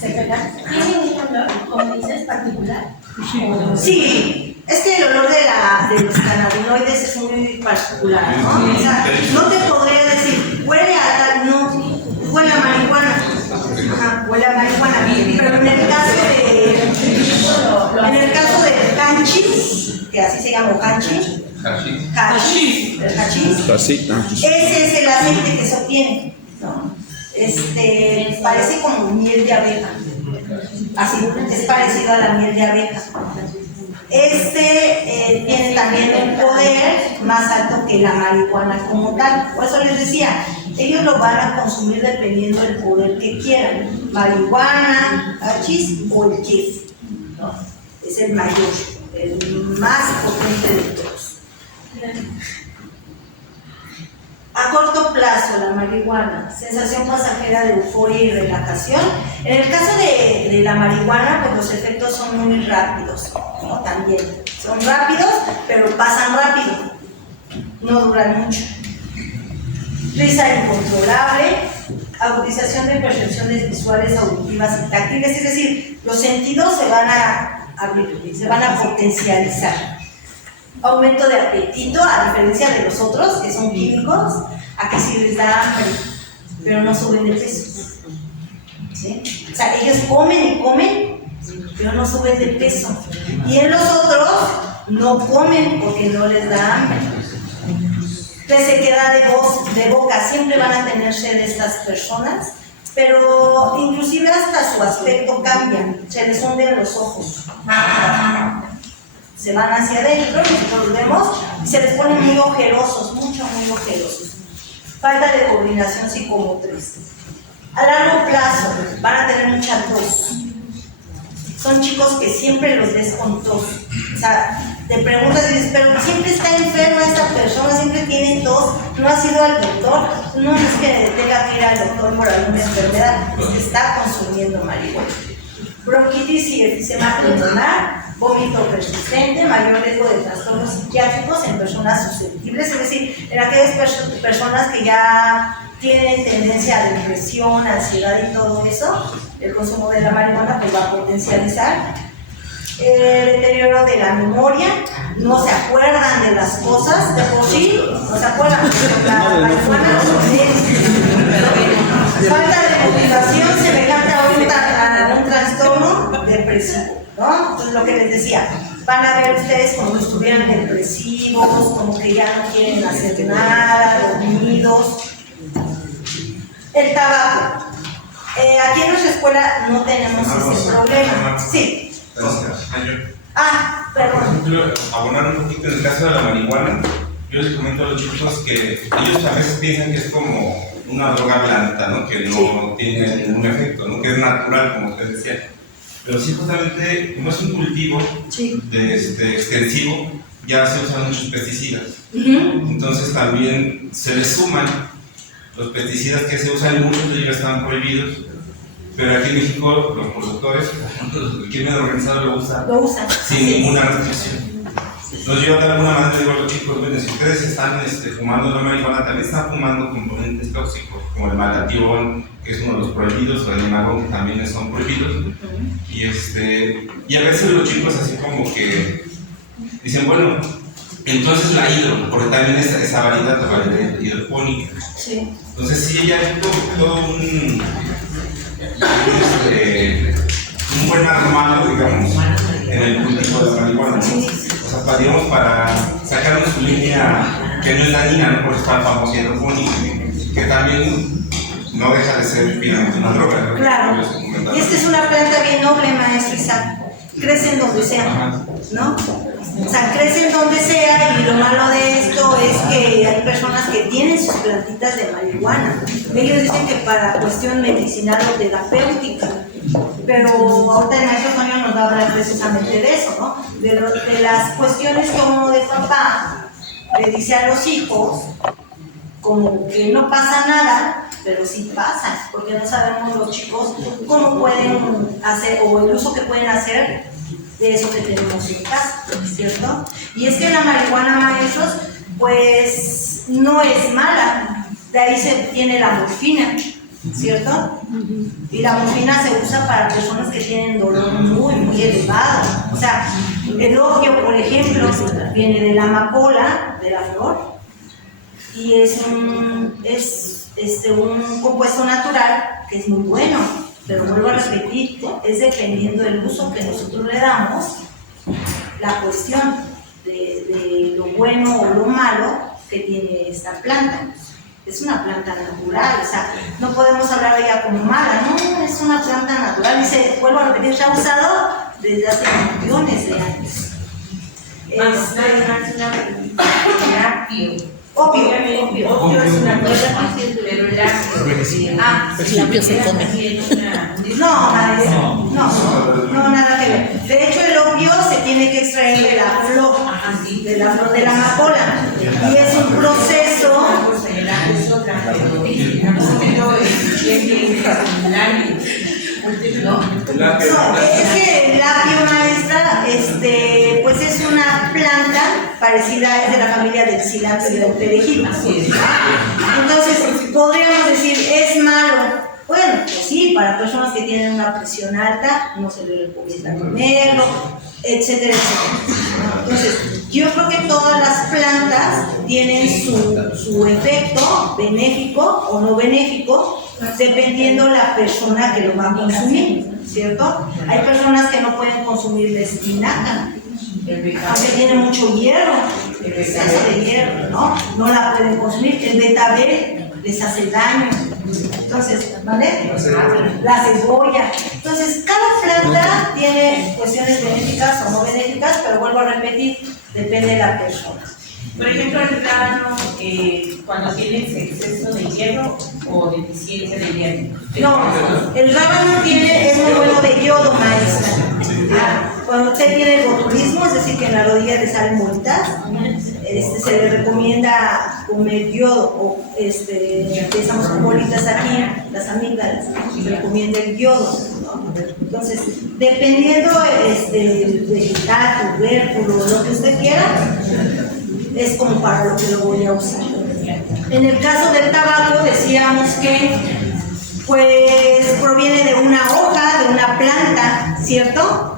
se pega, ¿tiene un olor, como dices, particular? Sí, es que el olor de los cannabinoides es muy particular, ¿no? O sea, no te podría decir, huele a tal, no, huele a marihuana. Ajá, huele a marihuana. Pero en el caso del hachís, que así se llama hachís, el hachís, ese es el aceite que se obtiene, ¿no? Parece como miel de abeja. Así, es parecido a la miel de abeja. Tiene también un poder más alto que la marihuana como tal. Por eso les decía, ellos lo van a consumir dependiendo del poder que quieran. Marihuana, hachís o el kif, ¿no? Es el mayor, el más potente de todos. A corto plazo, la marihuana, sensación pasajera de euforia y relajación. En el caso de la marihuana, pues los efectos son muy rápidos, ¿no? También son rápidos, pero pasan rápido, no duran mucho. Risa incontrolable, agudización de percepciones visuales, auditivas y táctiles, es decir, los sentidos se van a abrir, se van a potencializar. Aumento de apetito, a diferencia de los otros, que son químicos, a que sí les da hambre, pero no suben de peso. ¿Sí? O sea, ellos comen y comen, pero no suben de peso. Y en los otros, no comen porque no les da hambre. Resequedad de boca, siempre van a tener sed estas personas, pero inclusive hasta su aspecto cambia, se les hunden los ojos. Se van hacia adentro, nosotros los vemos, y se les ponen muy ojerosos, muy ojerosos. Falta de coordinación psicomotriz. A largo plazo van a tener mucha tos. Son chicos que siempre los ves con tos. O sea, te preguntas y dices, pero siempre está enferma esta persona, siempre tiene tos, no ha ido al doctor. No es que tenga que ir al doctor por alguna enfermedad, es que está consumiendo marihuana. Bronquitis y efisema pulmonar, vómito persistente, mayor riesgo de trastornos psiquiátricos en personas susceptibles, es decir, en aquellas personas que ya tienen tendencia a depresión, ansiedad y todo eso, el consumo de la marihuana pues va a potencializar. El deterioro de la memoria, no se acuerdan de las cosas, de por sí, no se acuerdan, la marihuana falta de motivación semejante a un trastorno depresivo, ¿no? Entonces lo que les decía, van a ver ustedes como si estuvieran depresivos, como que ya no quieren hacer nada, dormidos. El tabaco. Aquí en nuestra escuela no tenemos ese problema. Sí. Perdón. Quiero abonar un poquito en el caso de la marihuana. Yo les comento a los chicos que ellos a veces piensan que es como una droga blanda, ¿no? Que no tiene ningún efecto, ¿no? Que es natural, como usted decía. Pero sí, justamente, como es un cultivo extensivo, ya se usan muchos pesticidas. Ujú. Entonces también se les suman los pesticidas que se usan, muchos de ellos están prohibidos, pero aquí en México los productores, el crimen organizado lo usa sin ninguna restricción. Nos lleva de alguna manera, digo a los chicos, bueno, si ustedes están fumando la marihuana, también están fumando componentes tóxicos, como el malatión, que es uno de los prohibidos, o el imagon, que también son prohibidos. Y a veces los chicos así como que dicen, bueno, entonces la hidro, porque también esa variedad, la variedad hidropónica. Sí. Entonces sí, ya hay todo un buen armado, digamos, en el cultivo de la marihuana, ¿no? O sea, digamos, para sacarnos su línea que no es dañina, ¿no? Porque está famosa hidropónica, que también no deja de ser finalmente una droga, ¿no? Claro. Y esta es una planta bien noble, maestro Isaac. Crece en donde sea, ¿no? O sea, crece en donde sea, y lo malo de esto es que hay personas que tienen sus plantitas de marihuana. Ellos dicen que para cuestión medicinal o terapéutica, pero ahorita el maestro Antonio nos va a hablar precisamente de eso, ¿no? De las cuestiones que uno de papá le dice a los hijos, como que no pasa nada, pero sí pasa, porque no sabemos los chicos cómo pueden hacer, o el uso que pueden hacer de eso que tenemos en casa, ¿cierto? Y es que la marihuana, maestros, pues no es mala, de ahí se tiene la morfina, ¿cierto? Y la morfina se usa para personas que tienen dolor muy elevado. O sea, el opio, por ejemplo, viene de la amapola, de la flor, y es un compuesto natural que es muy bueno. Pero vuelvo a repetir, es dependiendo del uso que nosotros le damos, la cuestión de lo bueno o lo malo que tiene esta planta. Es una planta natural, o sea, no podemos hablar de ella como mala, no, es una planta natural. Y vuelvo a repetir, se ha usado desde hace millones de años. Opio es una cosa, pero el apio se come. No, nada que ver. De hecho, el opio se tiene que extraer de la flor, de la amapola, y es un proceso. Es que el apio, maestra, pues es una planta parecida, es de la familia del cilantro y del perejil. Entonces, podríamos decir, ¿es malo? Bueno, pues sí, para personas que tienen una presión alta, no se les recomienda comerlo, etcétera, etcétera. Entonces, yo creo que todas las plantas tienen su efecto benéfico o no benéfico, dependiendo la persona que lo va a consumir, ¿cierto? Hay personas que no pueden consumir la espinaca, aunque tiene mucho hierro, exceso de hierro, no la pueden consumir. El betabel les hace daño. Entonces, ¿vale? La cebolla. Entonces, cada planta tiene cuestiones benéficas o no benéficas, pero vuelvo a repetir, depende de la persona. Por ejemplo, el rábano, cuando tienes exceso de hierro o deficiencia de hierro. No, el rábano es muy bueno de yodo, maestra. Cuando usted tiene el botulismo, es decir, que en la rodilla le salen bolitas, se le recomienda comer yodo, o empezamos con bolitas aquí, las amígdalas, se recomienda el yodo, ¿no? Entonces, dependiendo del vegetal, tubérculo, lo que usted quiera, es como para lo que lo voy a usar. En el caso del tabaco, decíamos que pues proviene de una hoja, de una planta, ¿cierto?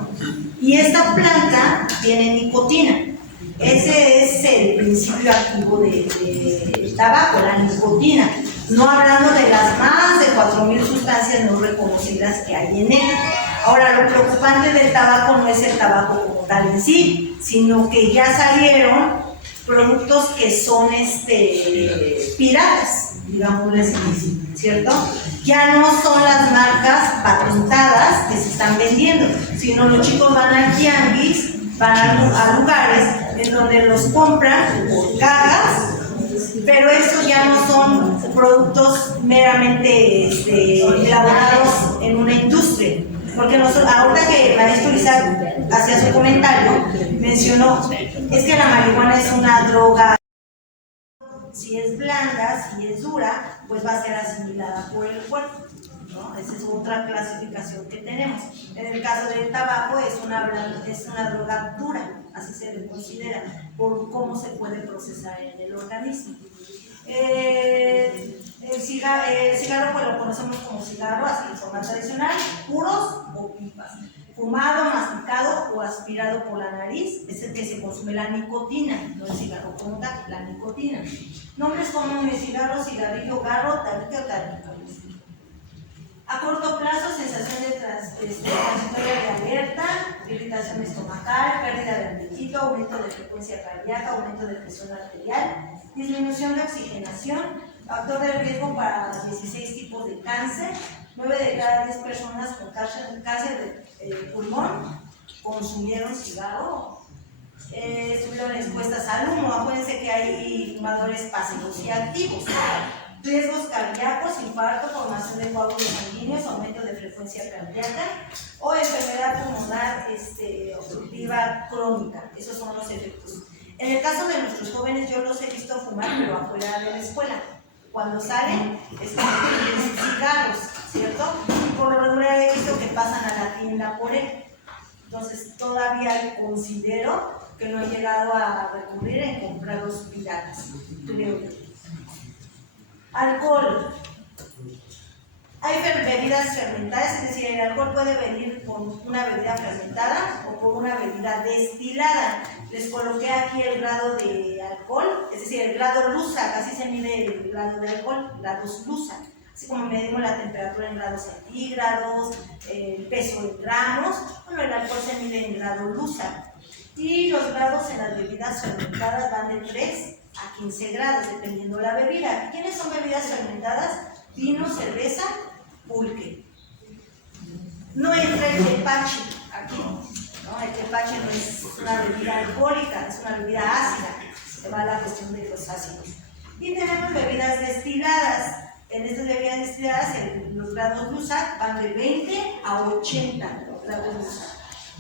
Y esta planta tiene nicotina. Ese es el principio activo del tabaco, la nicotina. No hablando de las más de 4.000 sustancias no reconocidas que hay en él. Ahora, lo preocupante del tabaco no es el tabaco como tal en sí, sino que ya salieron productos que son piratas, digámosles así, ¿cierto? Ya no son las marcas patentadas que se están vendiendo, sino los chicos van al tianguis, van a lugares en donde los compran por cajas, pero estos ya no son productos meramente elaborados en una industria, Porque ahorita que el maestro Isaac hacía su comentario, mencionó, es que la marihuana es una droga, si es blanda, si es dura, pues va a ser asimilada por el cuerpo, ¿no? Esa es otra clasificación que tenemos. En el caso del tabaco es una droga dura, así se le considera, por cómo se puede procesar en el organismo. El cigarro pues lo conocemos como cigarro, así de forma tradicional, puros o pipas. Fumado, masticado o aspirado por la nariz es el que se consume la nicotina, no el cigarro como tal, la nicotina. Nombres comunes: cigarro, cigarrillo, garro, tabique o tabico. A corto plazo, sensación de transitoria de alerta, irritación estomacal, pérdida de apetito, aumento de frecuencia cardíaca, aumento de presión arterial, disminución de oxigenación, factor de riesgo para 16 tipos de cáncer. 9 de cada 10 personas con cáncer de pulmón consumieron cigarro. Estuvieron expuestas al humo. Acuérdense que hay fumadores pasivos y activos. Riesgos cardíacos: infarto, formación de coágulos sanguíneos, aumento de frecuencia cardíaca o enfermedad pulmonar obstructiva crónica. Esos son los efectos. En el caso de nuestros jóvenes, yo los he visto fumar, pero afuera de la escuela. Cuando salen, están con sus cigarros, ¿cierto? Y por lo regular he visto que pasan a la tienda por él. Entonces, todavía considero que no he llegado a recurrir en comprar los piratas, creo yo. Alcohol. Hay bebidas fermentadas, es decir, el alcohol puede venir con una bebida fermentada o con una bebida destilada. Les coloqué aquí el grado de alcohol, es decir, el grado LUSAC, así se mide el grado de alcohol, grados LUSAC. Así como medimos la temperatura en grados centígrados, el peso en gramos, bueno, el alcohol se mide en grado LUSAC. Y los grados en las bebidas fermentadas van de 3 a 15 grados, dependiendo la bebida. ¿Quiénes son bebidas fermentadas? Vino, cerveza, pulque. No entra el tepache aquí, ¿no? El tepache no es una bebida alcohólica, es una bebida ácida. Se va a la cuestión de los ácidos. Y tenemos bebidas destiladas. En estas bebidas destiladas, los grados LUSAC van de 20 a 80 grados LUSAC.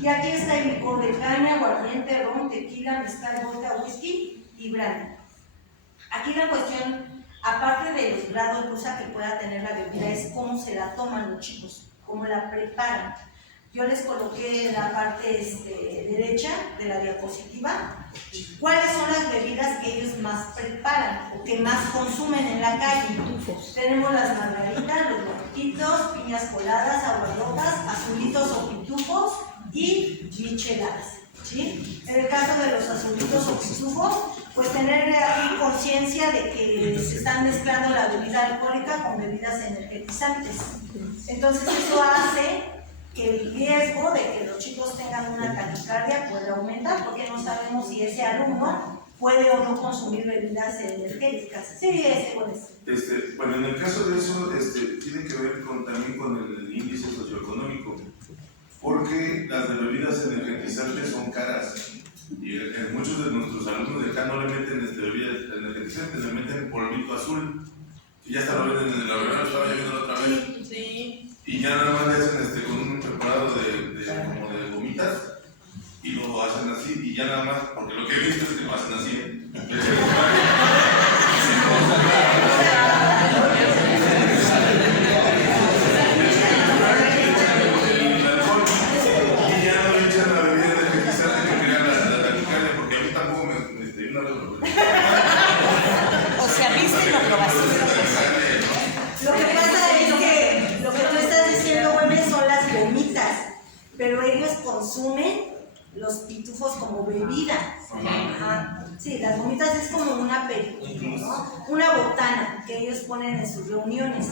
Y aquí está el licor de caña, aguardiente, ron, tequila, mezcal, vodka, whisky y brandy. Aquí la cuestión, aparte de los grados LUSAC que pueda tener la bebida, es cómo se la toman los chicos, cómo la preparan. Yo les coloqué en la parte derecha de la diapositiva cuáles son las bebidas que ellos más preparan o que más consumen en la calle. Tenemos las margaritas, los mojitos, piñas coladas, aguas locas, azulitos o pitufos y micheladas, ¿sí? En el caso de los azulitos o pitufos, pues tener aquí conciencia de que se están mezclando la bebida alcohólica con bebidas energizantes. Entonces eso hace que el riesgo de que los chicos tengan una taquicardia pueda aumentar, porque no sabemos si ese alumno puede o no consumir bebidas energéticas. Sí, bueno, en el caso de eso, tiene que ver también con el índice socioeconómico, porque las de bebidas energetizantes son caras. Y muchos de nuestros alumnos de acá no le meten bebidas energetizantes, le meten polvito azul. Y ya hasta lo venden en el laboratorio, estaba viendo la otra vez. Sí. Y ya nada más le hacen con un preparado como de gomitas y lo hacen así y ya nada más, porque lo que he visto es que lo hacen así. Y ya no le echan la bebida energizante que crea la taquicardia, porque a mí tampoco me dio una vez. O sea, viste lo probaste. Lo que pasa es que lo que tú estás diciendo, Güemes, son las gomitas, pero ellos consumen los pitufos como bebida. Ajá. Sí, las gomitas es como un aperitivo, ¿no? Una botana que ellos ponen en sus reuniones.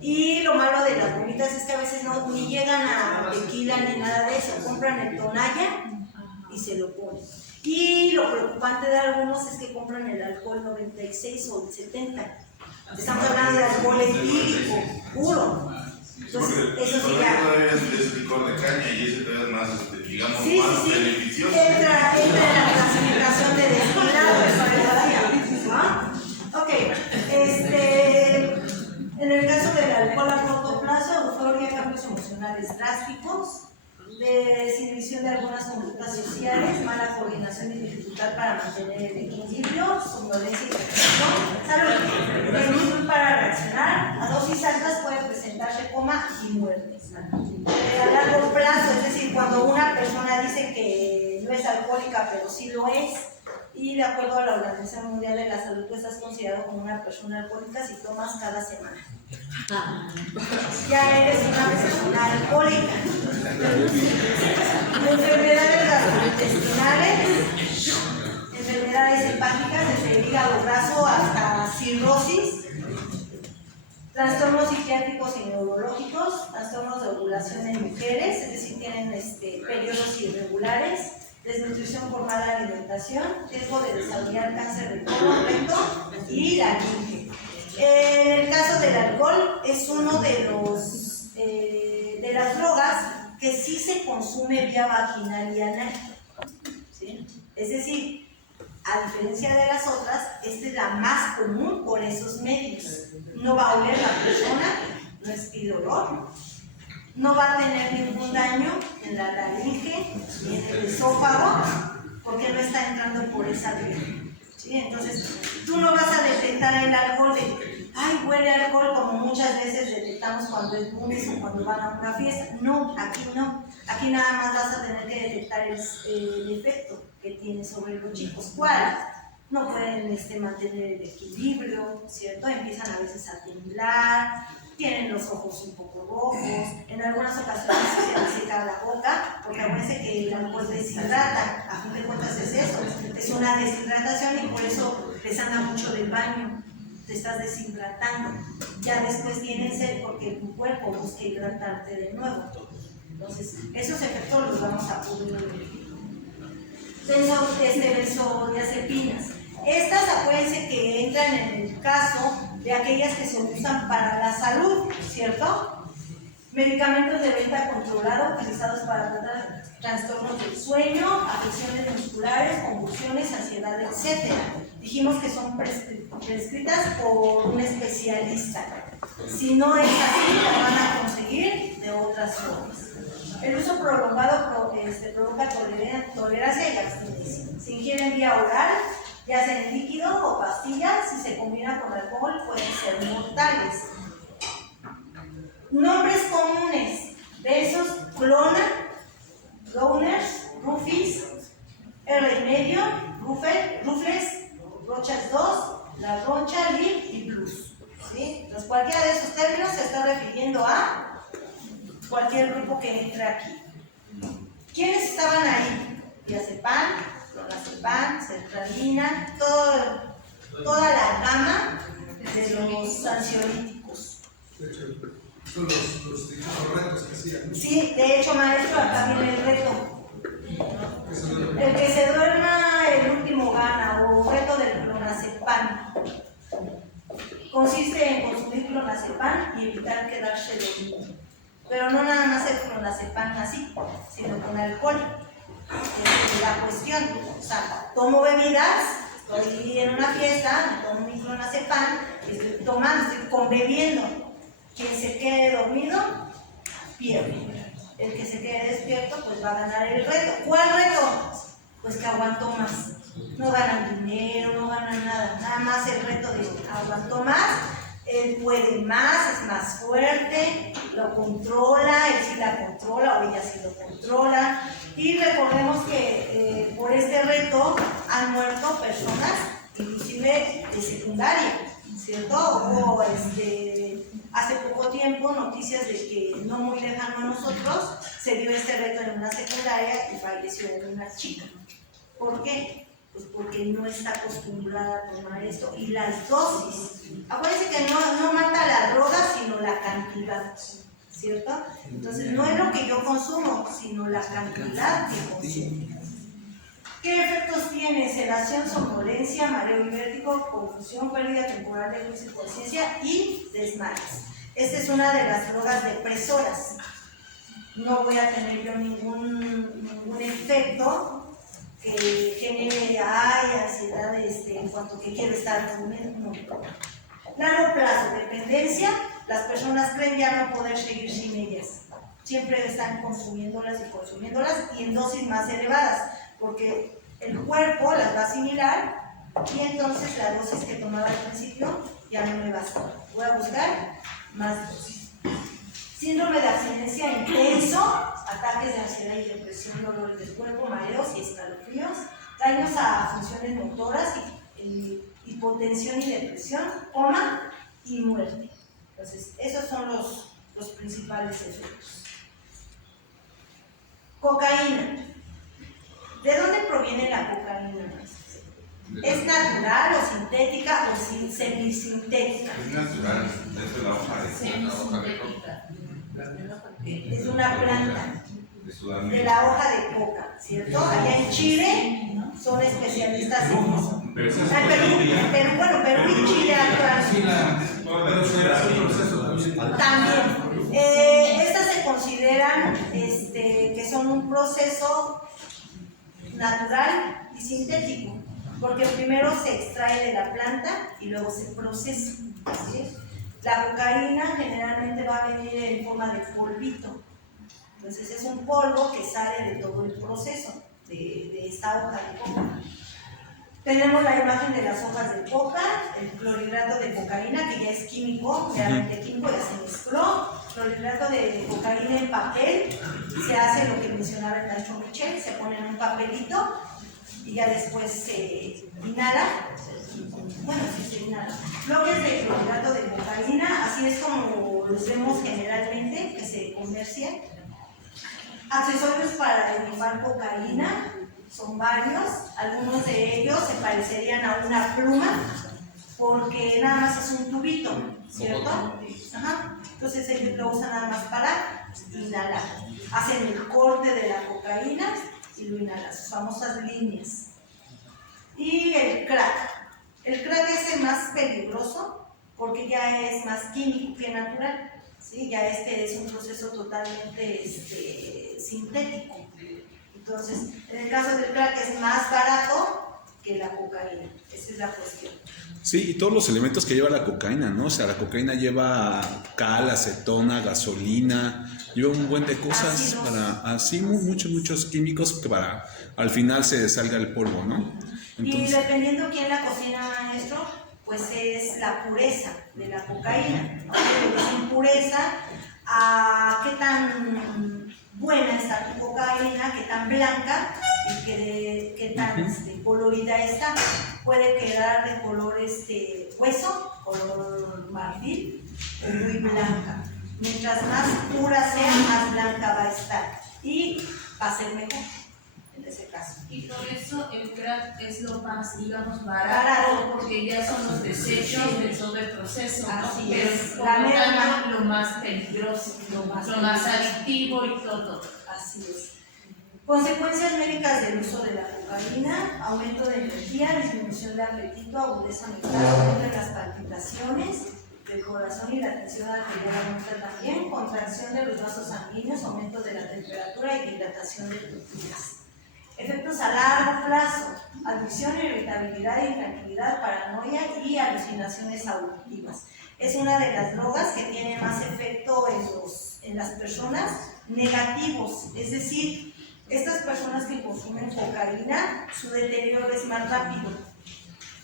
Y lo malo de las gomitas es que a veces no ni llegan a tequila ni nada de eso, compran el Tonaya y se lo ponen. Y lo preocupante de algunos es que compran el alcohol 96 o el 70. Estamos hablando de alcohol etílico, puro. Entonces, eso sí ya. Todavía es licor de caña y ese todavía es más, digamos, sí, más sí, beneficioso. entra en la clasificación de destilado, ¿no? Ok, en el caso del alcohol a corto plazo, euforia, cambios emocionales. emocionales drásticos, desinhibición de algunas conductas sociales, mala coordinación y dificultad para mantener el equilibrio, somnolencia y depresión, lentitud para reaccionar, a dosis altas puede presentarse coma y muerte. A largo plazo, es decir, cuando una persona dice que no es alcohólica pero sí lo es, y de acuerdo a la Organización Mundial de la Salud, tú estás considerado como una persona alcohólica si tomas cada semana. Ya eres una persona alcohólica. Enfermedades gastrointestinales, enfermedades hepáticas, desde el hígado graso hasta cirrosis, trastornos psiquiátricos y neurológicos, trastornos de ovulación en mujeres, es decir, tienen periodos irregulares, desnutrición por mala alimentación, riesgo de desarrollar cáncer de colon, recto y la laringe. En el caso del alcohol, es uno de las drogas que sí se consume vía vaginal y anal, ¿sí? Es decir, a diferencia de las otras, esta es la más común por esos medios. No va a oler la persona, no es olor, no va a tener ningún daño en la laringe ni en el esófago, porque no está entrando por esa vía. ¿Sí? Entonces, tú no vas a detectar el alcohol de, ay, huele a alcohol, como muchas veces detectamos cuando es lunes o cuando van a una fiesta. No, aquí nada más vas a tener que detectar el efecto que tiene sobre los chicos. ¿Cuál? No pueden mantener el equilibrio, ¿cierto? Empiezan a veces a temblar, tienen los ojos un poco rojos, en algunas ocasiones se les seca la boca, porque acuérdense que el alcohol deshidrata, a fin de cuentas es eso, es una deshidratación y por eso les anda mucho del baño, te estás deshidratando. Ya después tienen sed porque tu cuerpo busca hidratarte de nuevo. Entonces, esos efectos los vamos a cubrir. Benzodiazepinas. Estas, acuérdense que entran en el caso de aquellas que se usan para la salud, ¿cierto? Medicamentos de venta controlada utilizados para tratar trastornos del sueño, afecciones musculares, convulsiones, ansiedad, etc. Dijimos que son prescritas por un especialista. Si no es así, las van a conseguir de otras formas. El uso prolongado provoca tolerancia y abstinencia. Se ingieren vía oral, ya sea en líquido o pastillas, si se combina con alcohol pueden ser mortales. Nombres comunes de esos: clona, Lowners, Rufis, R&medio, Rufles, Rochas 2, La Roncha, Lip y Plus. ¿Sí? Entonces, cualquiera de esos términos se está refiriendo a cualquier grupo que entre aquí. ¿Quiénes estaban ahí? Diazepam, clonazepam, sertralina, toda la gama de los ansiolíticos. Son los retos que hacían. Sí, de hecho, maestro, acá viene el reto. El que se duerma el último gana, o reto del clonazepam. Consiste en consumir clonazepam y evitar quedarse dormido. Pero no nada más el clonazepam así, sino con alcohol. Es la cuestión. O sea, tomo bebidas, estoy en una fiesta, tomo mi clonazepam, estoy tomando, estoy conbebiendo. Quien se quede dormido, pierde. El que se quede despierto, pues va a ganar el reto. ¿Cuál reto? Pues que aguantó más. No ganan dinero, no ganan nada. Nada más el reto de aguantó más. Él puede más, es más fuerte, lo controla, él sí la controla o ella sí lo controla. Y recordemos que por este reto han muerto personas, inclusive de secundaria, ¿cierto? O hace poco tiempo noticias de que no muy lejano a nosotros se dio este reto en una secundaria y falleció una chica. ¿Por qué? Pues porque no está acostumbrada a tomar esto. Y las dosis, acuérdense que no mata la droga, sino la cantidad, ¿cierto? Entonces no es lo que yo consumo, sino la cantidad que consumo. ¿Qué efectos tiene? Sedación, somnolencia, mareo y vértigo, confusión, pérdida temporal de luz y conciencia y desmayos. Esta es una de las drogas depresoras. No voy a tener yo ningún efecto que genere ansiedad en cuanto que quiero estar comiendo. No. Largo plazo, dependencia, las personas creen ya no poder seguir sin ellas. siempre están consumiéndolas y en dosis más elevadas, porque el cuerpo las va a asimilar y entonces la dosis que tomaba al principio ya no me basta. Voy a buscar más dosis. Síndrome de abstinencia intenso, ataques de ansiedad y depresión, dolores del cuerpo, mareos y escalofríos, daños a funciones motoras y hipotensión y depresión, coma y muerte. Entonces, esos son los principales efectos. Cocaína. ¿De dónde proviene la cocaína? ¿Es natural o sintética o semisintética? Es natural, es de la hoja de coca. Es de una planta, De de Sudamérica. la hoja de coca, ¿cierto? Allá en Chile son especialistas en eso. Pero eso es Ah, Perú y Chile actualmente. También. Estas se consideran que son un proceso natural y sintético, porque primero se extrae de la planta y luego se procesa. ¿Sí? La cocaína generalmente va a venir en forma de polvito. Entonces es un polvo que sale de todo el proceso de esta hoja de coca. Tenemos la imagen de las hojas de coca, el clorhidrato de cocaína, que ya es químico, realmente químico, ya se mezcló. Clorhidrato de cocaína en papel, se hace lo que mencionaba el maestro Michel, se pone en un papelito y ya después se inhala. Bueno, sí se inhala. Bloques de clorhidrato de cocaína, así es como los vemos generalmente, que se comercian. Accesorios para derribar cocaína, son varios, algunos de ellos se parecerían a una pluma, porque nada más es un tubito, ¿cierto? Ajá. Entonces ellos lo usan nada más para inhalar. Hacen el corte de la cocaína y lo inhalan, sus famosas líneas. Y el crack. El crack es el más peligroso porque ya es más químico que natural. ¿Sí? Ya es un proceso totalmente sintético. Entonces, en el caso del crack es más barato que la cocaína. Esa es la cuestión. Sí, y todos los elementos que lleva la cocaína, ¿no? O sea, la cocaína lleva cal, acetona, gasolina, lleva un buen de cosas muchos químicos que para al final se salga el polvo, ¿no? Entonces, y dependiendo quién la cocina, maestro, pues es la pureza de la cocaína, ¿no? Es impureza a qué tan buena está tu cocaína, qué tan blanca y qué tan colorida está. Puede quedar de color hueso, color marfil, o muy blanca. Mientras más pura sea, más blanca va a estar y va a ser mejor en ese caso. Y por eso el crack es lo más, digamos, barato, porque ya son los desechos de todo el proceso, ¿no? Así Pero es. por lo tanto, lo más peligroso, lo más adictivo y todo. Así es. Consecuencias médicas del uso de la cocaína: aumento de energía, disminución de apetito, agudeza mental, aumento en las palpitaciones del corazón y la tensión arterial aumenta también, contracción de los vasos sanguíneos, aumento de la temperatura y dilatación de pupilas. Efectos a largo plazo: adicción, irritabilidad, intranquilidad, paranoia y alucinaciones auditivas. Es una de las drogas que tiene más efecto en las personas negativos, es decir, estas personas que consumen cocaína, su deterioro es más rápido.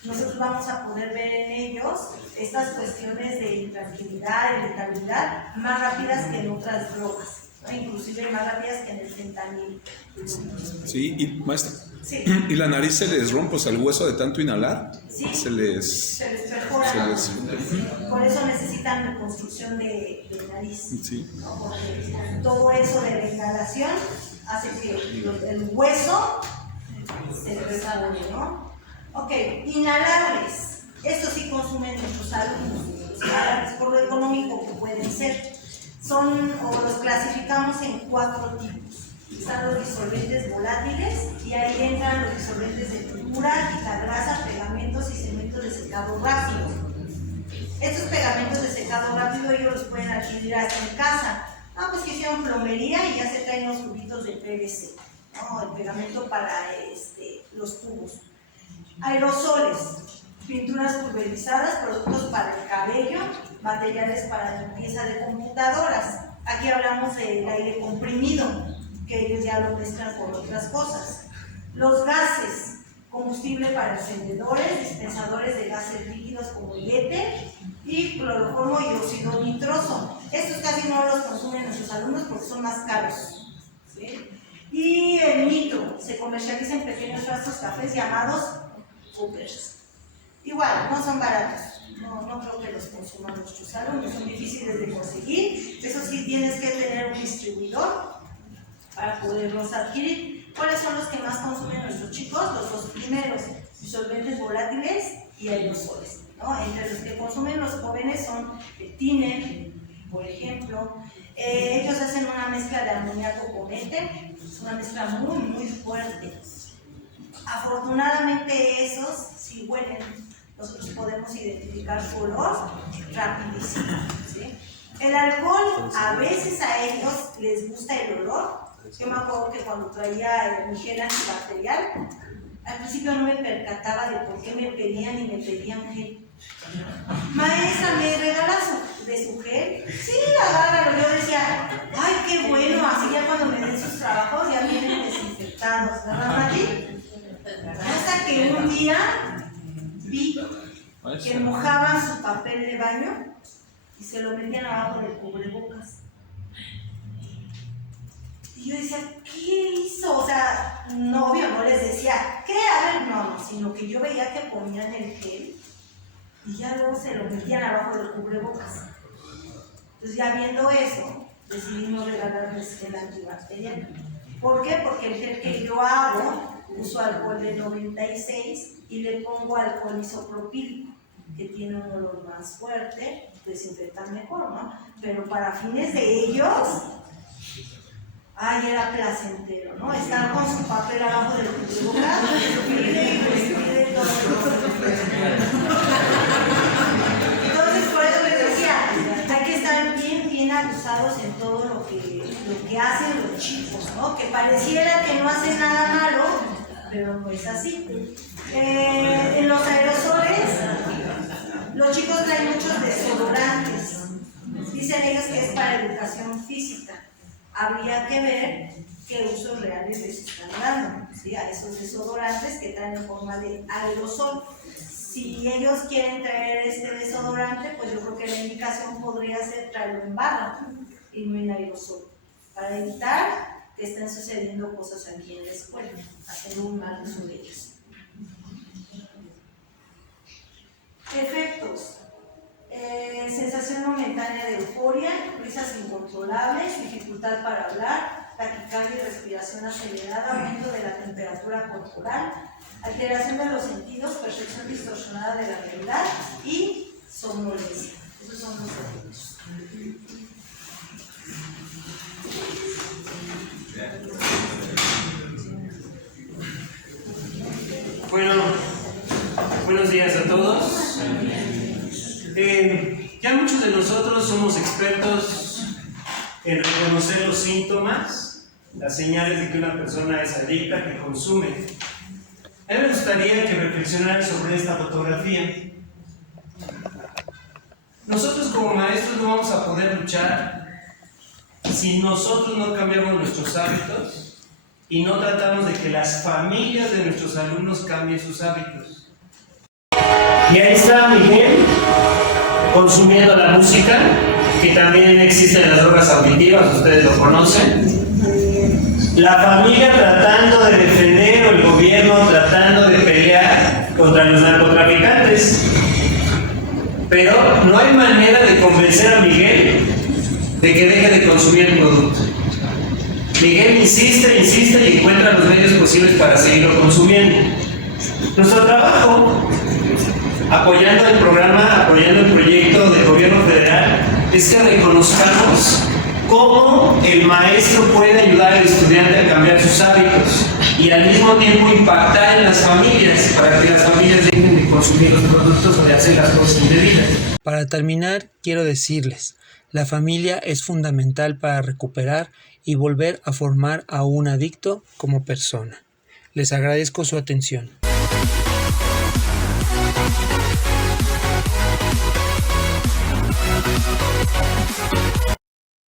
Nosotros vamos a poder ver en ellos estas cuestiones de intranquilidad, irritabilidad, más rápidas que en otras drogas, ¿no? Inclusive más rápidas que en el fentanilo. sí, y maestra, Sí. ¿y la nariz se les rompe, o sea, el hueso de tanto inhalar? Sí. Se les perfora. Por eso necesitan reconstrucción de nariz. Sí. ¿No? Porque todo eso de la inhalación hace que el hueso se desarrolle, ¿no? Ok, inhalables. Estos sí consumen nuestros alumnos, por lo económico que pueden ser. Los clasificamos en 4 tipos. Están los disolventes volátiles y ahí entran los disolventes de pintura, grasa, pegamentos y cementos de secado rápido. Estos pegamentos de secado rápido ellos los pueden adquirir hasta en casa. Pues que hicieron plomería y ya se traen los tubitos de PVC, ¿no? El pegamento para los tubos. Aerosoles, pinturas pulverizadas, productos para el cabello, materiales para limpieza de computadoras. Aquí hablamos del aire comprimido, que ellos ya lo mezclan con otras cosas. Los gases, combustible para encendedores, dispensadores de gases líquidos como el éter y cloroformo y óxido nitroso. Estos casi no los consumen nuestros alumnos porque son más caros, ¿sí? Y el nitro se comercializa en pequeños frascos cafés llamados coopers. Igual, no son baratos, no creo que los consuman nuestros alumnos, son difíciles de conseguir. Eso sí, tienes que tener un distribuidor para poderlos adquirir. ¿Cuáles son los que más consumen nuestros chicos? Los dos primeros, disolventes volátiles y aerosoles, ¿no? Entre los que consumen los jóvenes son el tiner, por ejemplo. Ellos hacen una mezcla de amoníaco con éter, es una mezcla muy fuerte. Afortunadamente esos, si huelen, nosotros podemos identificar su olor rapidísimo, ¿sí? El alcohol, a veces a ellos les gusta el olor. Yo me acuerdo que cuando traía mi gel antibacterial, al principio no me percataba de por qué me pedían gel. Maestra, ¿me regala de su gel? Sí, agárralo. Yo decía, ay, qué bueno, así ya cuando me den sus trabajos ya vienen desinfectados, ¿verdad, Mati? Hasta que un día vi que mojaban su papel de baño y se lo metían abajo del cubrebocas. Y yo decía, ¿qué hizo? O sea, no, obvio, no les decía, ¿qué? A ver, no, sino que yo veía que ponían el gel y ya luego se lo metían abajo del cubrebocas. Entonces, ya viendo eso, decidimos regalarles gel antibacterial. ¿Por qué? Porque el gel que yo hago, uso alcohol de 96 y le pongo alcohol isopropílico, que tiene un olor más fuerte, desinfectan mejor, ¿no? Pero para fines de ellos, ay, era placentero, ¿no? Estar con su papel abajo del cubrebocas, respire todo. Entonces, por eso les decía, hay que estar bien abusados en todo lo que hacen los chicos, ¿no? Que pareciera que no hacen nada malo, pero no es así. En los aerosoles, los chicos traen muchos desodorantes. Dicen ellos que es para educación física. Habría que ver qué usos reales les están dando, ¿sí? A esos desodorantes que traen en forma de aerosol. Si ellos quieren traer este desodorante, pues yo creo que la indicación podría ser traerlo en barra y no en aerosol, para evitar que estén sucediendo cosas aquí en la escuela, haciendo un mal uso de ellos. Efectos. Sensación momentánea de euforia, risas incontrolables, dificultad para hablar, taquicardia y respiración acelerada, aumento de la temperatura corporal, alteración de los sentidos, percepción distorsionada de la realidad y somnolencia. Esos son los efectos. Bueno, buenos días a todos. Ya muchos de nosotros somos expertos en reconocer los síntomas, las señales de que una persona es adicta, que consume. A mí me gustaría que reflexionaran sobre esta fotografía. Nosotros como maestros no vamos a poder luchar si nosotros no cambiamos nuestros hábitos y no tratamos de que las familias de nuestros alumnos cambien sus hábitos. Y ahí está Miguel consumiendo la música, que también existen las drogas auditivas, ustedes lo conocen. La familia tratando de defender, o el gobierno tratando de pelear contra los narcotraficantes. Pero no hay manera de convencer a Miguel de que deje de consumir el producto. Miguel insiste y encuentra los medios posibles para seguirlo consumiendo. Nuestro trabajo, apoyando el programa, apoyando el proyecto del gobierno federal, es que reconozcamos cómo el maestro puede ayudar al estudiante a cambiar sus hábitos y al mismo tiempo impactar en las familias para que las familias dejen de consumir los productos o de hacer las cosas indebidas. Para terminar, quiero decirles, la familia es fundamental para recuperar y volver a formar a un adicto como persona. Les agradezco su atención.